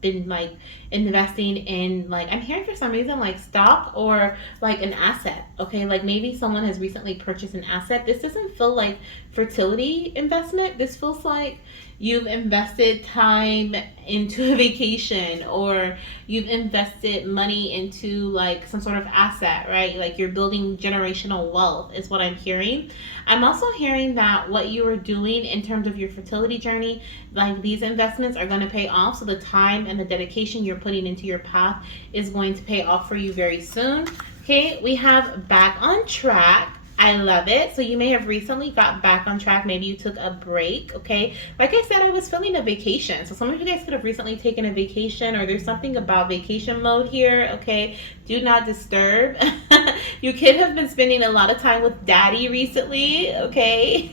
been like investing in, like, I'm hearing for some reason like stock or like an asset. Okay, like maybe someone has recently purchased an asset. This doesn't feel like fertility investment. This feels like you've invested time into a vacation, or you've invested money into like some sort of asset, right? Like you're building generational wealth is what I'm hearing. I'm also hearing that what you are doing in terms of your fertility journey, like these investments are going to pay off. So the time and the dedication you're putting into your path is going to pay off for you very soon. Okay, we have back on track. I love it. So you may have recently got back on track. Maybe you took a break, okay? Like I said, I was feeling a vacation. So some of you guys could have recently taken a vacation, or there's something about vacation mode here, okay? Do not disturb. You could have been spending a lot of time with daddy recently, okay?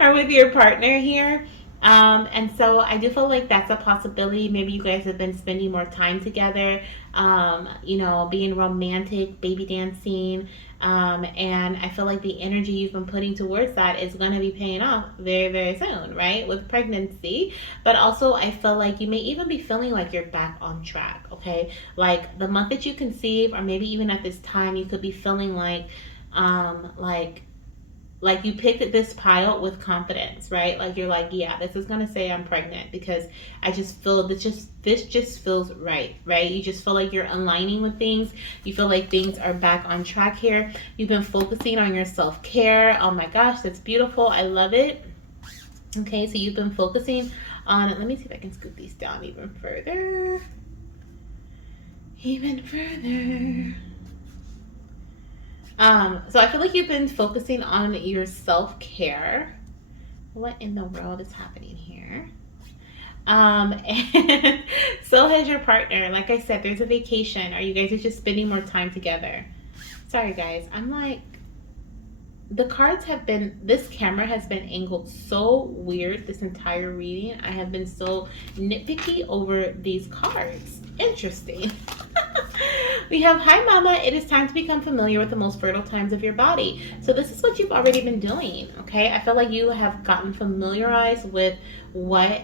Or with your partner here. And so I do feel like that's a possibility. Maybe you guys have been spending more time together, being romantic, baby dancing. And I feel like the energy you've been putting towards that is going to be paying off very, very soon, right? With pregnancy. But also, I feel like you may even be feeling like you're back on track, okay? Like the month that you conceive, or maybe even at this time, you could be feeling like you picked this pile with confidence, right? Like you're like, yeah, this is gonna say I'm pregnant because I just feel this just feels right? You just feel like you're aligning with things. You feel like things are back on track here. You've been focusing on your self-care. Oh my gosh, that's beautiful. I love it. Okay, so you've been focusing on, let me see if I can scoop these down even further. So I feel like you've been focusing on your self-care. What in the world is happening here? And so has your partner. Like I said, there's a vacation, or you guys are just spending more time together. Sorry, guys. I'm like, the cards have been, this camera has been angled so weird this entire reading. I have been so nitpicky over these cards. Interesting. We have, hi mama, it is time to become familiar with the most fertile times of your body. So this is what you've already been doing, okay? I feel like you have gotten familiarized with what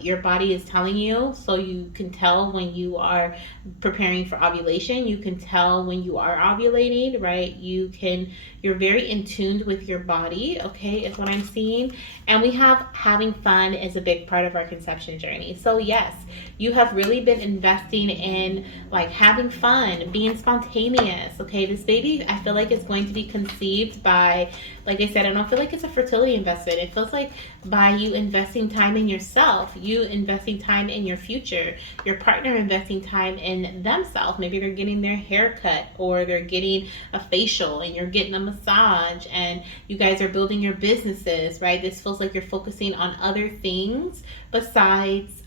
your body is telling you, so you can tell when you are preparing for ovulation. You can tell when you are ovulating, right? You're very in tune with your body, okay, is what I'm seeing. And we have having fun is a big part of our conception journey. So yes, you have really been investing in like having fun, being spontaneous, okay? This baby, I feel like it's going to be conceived by, like I said, I don't feel like it's a fertility investment. It feels like by you investing time in yourself, you investing time in your future, your partner investing time in themselves. Maybe they're getting their hair cut, or they're getting a facial, and you're getting a massage, and you guys are building your businesses, right? This feels like you're focusing on other things besides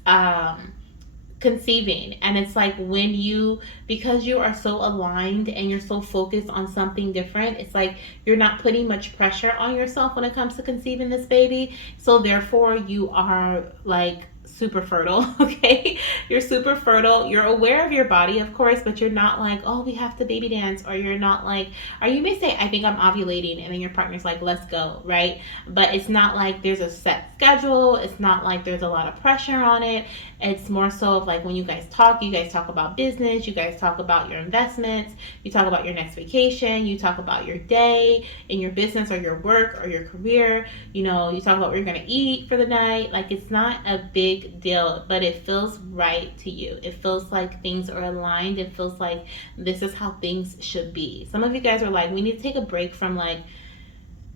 conceiving. And it's like when you, because you are so aligned and you're so focused on something different, it's like you're not putting much pressure on yourself when it comes to conceiving this baby. So therefore you are like super fertile. Okay, you're super fertile, you're aware of your body, of course, but you're not like, oh, we have to baby dance, or you're not like, or you may say, I think I'm ovulating, and then your partner's like, let's go, right? But it's not like there's a set schedule, it's not like there's a lot of pressure on it. It's more so of like when you guys talk about business, you guys talk about your investments, you talk about your next vacation, you talk about your day in your business or your work or your career, you know, you talk about what you're going to eat for the night. Like, it's not a big deal, but it feels right to you. It feels like things are aligned. It feels like this is how things should be. Some of you guys are like, we need to take a break from like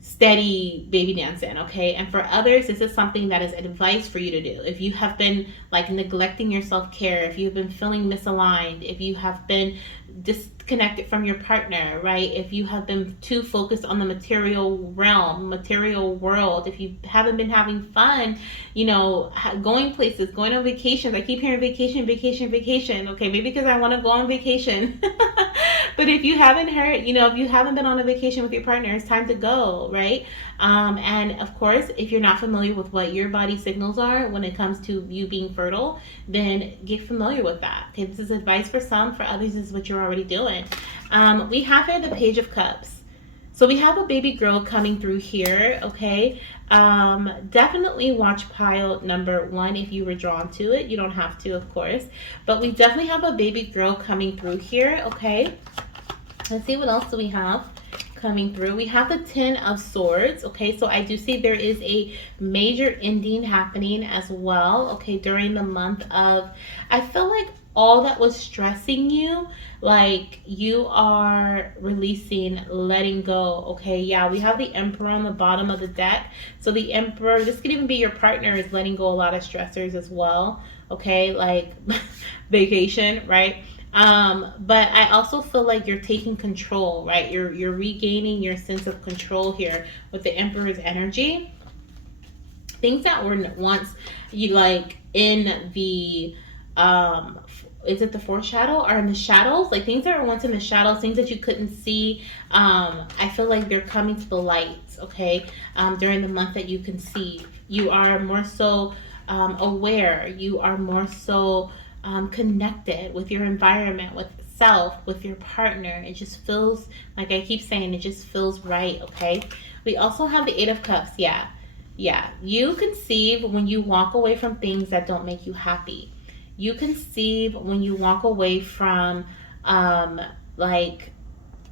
steady baby dancing, okay? And for others, this is something that is advice for you to do. If you have been like neglecting your self-care, if you've been feeling misaligned, if you have been disconnected from your partner, right? If you have been too focused on the material realm, material world, if you haven't been having fun, you know, going places, going on vacations. I keep hearing vacation, vacation, vacation. Okay, maybe because I want to go on vacation. But if you haven't heard, you know, if you haven't been on a vacation with your partner, it's time to go, right? And of course, if you're not familiar with what your body signals are when it comes to you being fertile, then get familiar with that. Okay, this is advice for some, for others, this is what you're already doing. We have here the Page of Cups. So we have a baby girl coming through here, okay? Definitely watch pile number 1 if you were drawn to it. You don't have to, of course. But we definitely have a baby girl coming through here, okay? Let's see, what else do we have coming through? We have the Ten of Swords, okay? So I do see there is a major ending happening as well, okay, during the month of, I feel like all that was stressing you, like you are releasing, letting go, okay? Yeah, we have the Emperor on the bottom of the deck. So the Emperor, this could even be your partner, is letting go a lot of stressors as well, okay? Like vacation, right? But I also feel like you're taking control, right? You're regaining your sense of control here with the Emperor's energy. Things that were once you like in the is it the foreshadow or in the shadows? Like things that were once in the shadows, things that you couldn't see. I feel like they're coming to the light, okay? During the month that you conceive, you are more so aware. You are more so connected with your environment, with self, with your partner. It just feels, like I keep saying, it just feels right, okay? We also have the Eight of Cups. Yeah, you conceive when you walk away from things that don't make you happy. You conceive when you walk away from like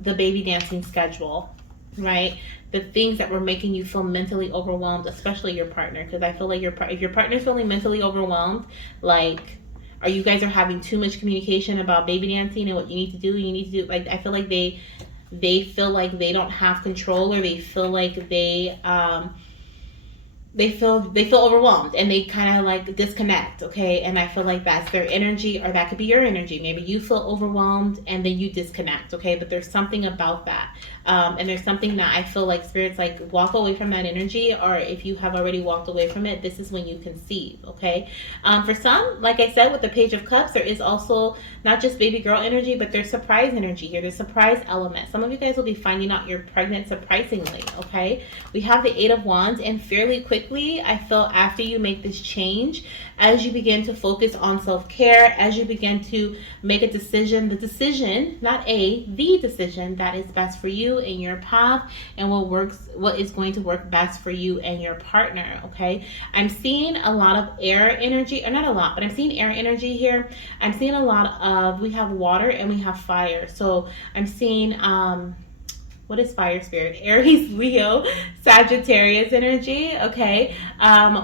the baby dancing schedule, right? The things that were making you feel mentally overwhelmed, especially your partner, because I feel like if your partner's feeling mentally overwhelmed, like, or you guys are having too much communication about baby dancing and what you need to do, like, I feel like they feel like they don't have control, or they feel like they feel overwhelmed and they kind of like disconnect. Okay, and I feel like that's their energy, or that could be your energy. Maybe you feel overwhelmed and then you disconnect. Okay, but there's something about that. And there's something that I feel like spirits like walk away from that energy, or if you have already walked away from it, this is when you conceive. Okay, for some, like I said, with the Page of Cups, there is also not just baby girl energy, but there's surprise energy here. There's surprise element. Some of you guys will be finding out you're pregnant surprisingly. Okay, we have the Eight of Wands, and fairly quickly, I feel after you make this change, as you begin to focus on self-care, as you begin to make a decision, the decision, not the decision that is best for you in your path, and what is going to work best for you and your partner. Okay, I'm seeing a lot of air energy, or not a lot, but I'm seeing air energy here. I'm seeing a lot of, we have water and we have fire. So I'm seeing what is fire spirit? Aries, Leo, Sagittarius energy. Okay.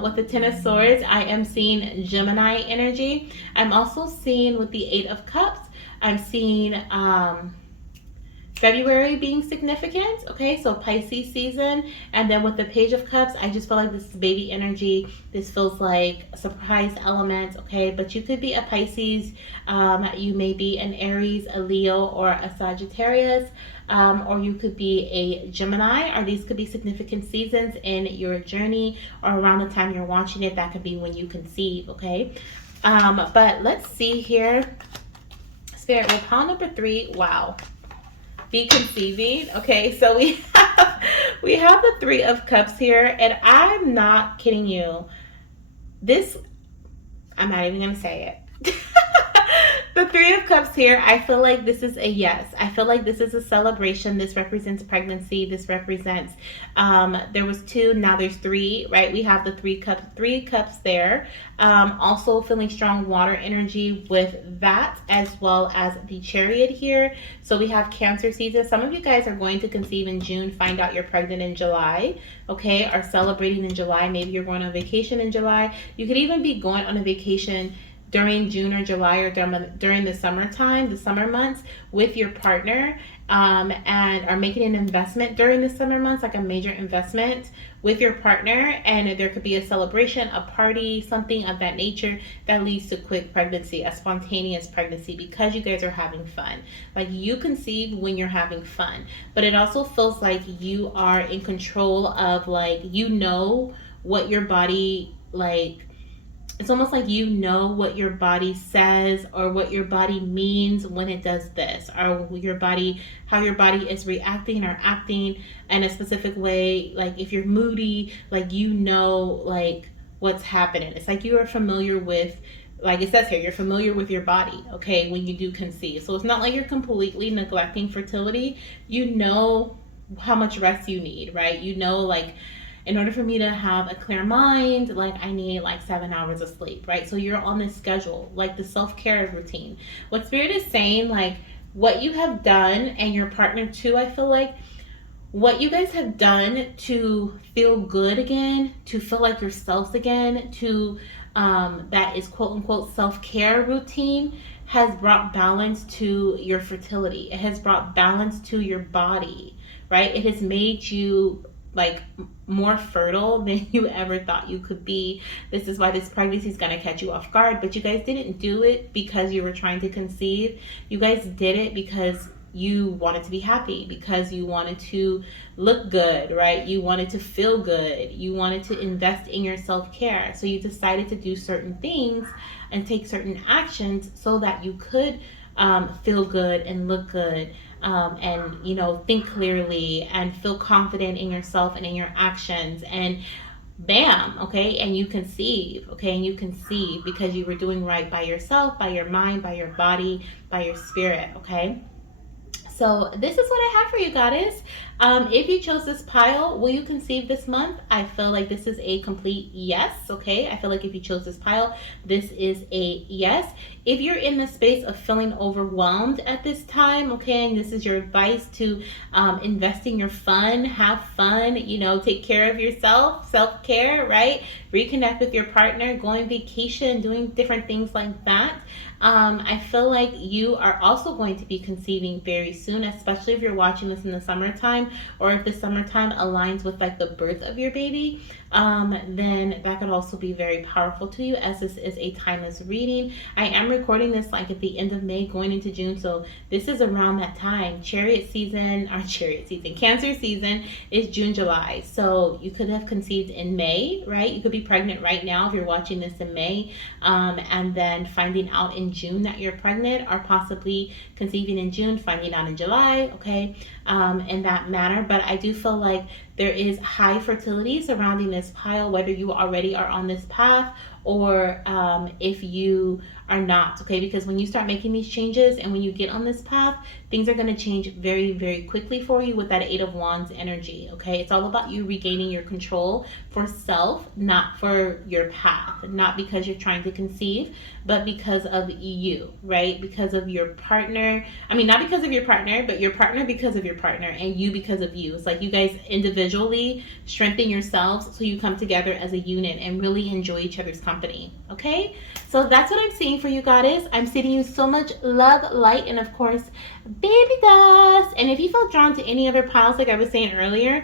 With the Ten of Swords, I am seeing Gemini energy. I'm also seeing with the Eight of Cups, I'm seeing February being significant. Okay, so Pisces season. And then with the Page of Cups, I just feel like this is baby energy. This feels like a surprise element. Okay, but you could be a Pisces, you may be an Aries, a Leo, or a Sagittarius, or you could be a Gemini, or these could be significant seasons in your journey, or around the time you're watching it. That could be when you conceive. Okay, but let's see here. Spirit, well, pile number 3. Wow. Be conceiving. Okay, so we have the Three of Cups here, and I'm not kidding you. This, I'm not even gonna say it. The Three of Cups here, I feel like this is a yes. I feel like this is a celebration. This represents pregnancy. This represents, there was 2, now there's 3, right? We have the three cups there. Also feeling strong water energy with that, as well as the Chariot here. So we have Cancer season. Some of you guys are going to conceive in June, find out you're pregnant in July, okay? Are celebrating in July. Maybe you're going on vacation in July. You could even be going on a vacation during June or July, or during the summertime, the summer months, with your partner, and are making an investment during the summer months, like a major investment with your partner, and there could be a celebration, a party, something of that nature that leads to quick pregnancy, a spontaneous pregnancy, because you guys are having fun. Like, you conceive when you're having fun, but it also feels like you are in control of, like, you know what your body, like, it's almost like you know what your body says, or what your body means when it does this, or your body, how your body is reacting or acting in a specific way. Like, if you're moody, like, you know, like, what's happening. It's like you are familiar with, like it says here, you're familiar with your body, okay, when you do conceive. So it's not like you're completely neglecting fertility. You know how much rest you need, right? You know, like, in order for me to have a clear mind, like, I need like 7 hours of sleep, right? So you're on this schedule, like the self-care routine. What Spirit is saying, like, what you have done, and your partner too, I feel like what you guys have done to feel good again, to feel like yourselves again, to that is quote unquote self-care routine, has brought balance to your fertility. It has brought balance to your body, right? It has made you like more fertile than you ever thought you could be. This is why this pregnancy is going to catch you off guard, but you guys didn't do it because you were trying to conceive. You guys did it because you wanted to be happy, because you wanted to look good, right? You wanted to feel good. You wanted to invest in your self-care. So you decided to do certain things and take certain actions so that you could feel good and look good, and, you know, think clearly and feel confident in yourself and in your actions. And bam, okay, and you conceive, okay, and you conceive because you were doing right by yourself, by your mind, by your body, by your spirit, okay? So this is what I have for you, Goddess. If you chose this pile, will you conceive this month? I feel like this is a complete yes, okay? I feel like if you chose this pile, this is a yes. If you're in the space of feeling overwhelmed at this time, okay, and this is your advice to invest in your fun, have fun, you know, take care of yourself, self-care, right? Reconnect with your partner, go on vacation, doing different things like that. I feel like you are also going to be conceiving very soon, especially if you're watching this in the summertime, or if the summertime aligns with like the birth of your baby. then that could also be very powerful to you, as this is a timeless reading. I am recording this like at the end of May going into June, so this is around that time. Cancer season is June, July. So you could have conceived in May, right? You could be pregnant right now if you're watching this in May, and then finding out in June that you're pregnant, or possibly conceiving in June, finding out in July, okay, in that manner. But I do feel like there is high fertility surrounding this pile, whether you already are on this path or if you are not, okay? Because when you start making these changes and when you get on this path, things are going to change very, very quickly for you with that Eight of Wands energy, okay? It's all about you regaining your control for self, not for your path, not because you're trying to conceive, but because of you, right? Because of your partner. I mean, not because of your partner, but your partner because of your partner, and you because of you. It's like you guys individually strengthen yourselves so you come together as a unit and really enjoy each other's company, okay? So that's what I'm seeing for you, Goddess. I'm sending you so much love, light, and of course, baby dust. And if you feel drawn to any other piles, like I was saying earlier,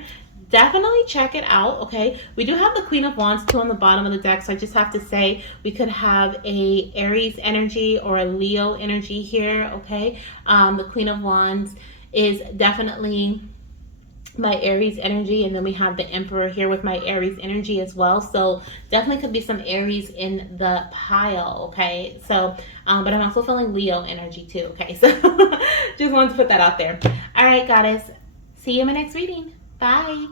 definitely check it out, okay? We do have the Queen of Wands too on the bottom of the deck, so I just have to say we could have a Aries energy or a Leo energy here, okay? The Queen of Wands is definitely my Aries energy, and then we have the Emperor here with my Aries energy as well. So definitely could be some Aries in the pile, okay? So but I'm also feeling Leo energy too, okay? So just wanted to put that out there. All right, Goddess, see you in my next reading. Bye.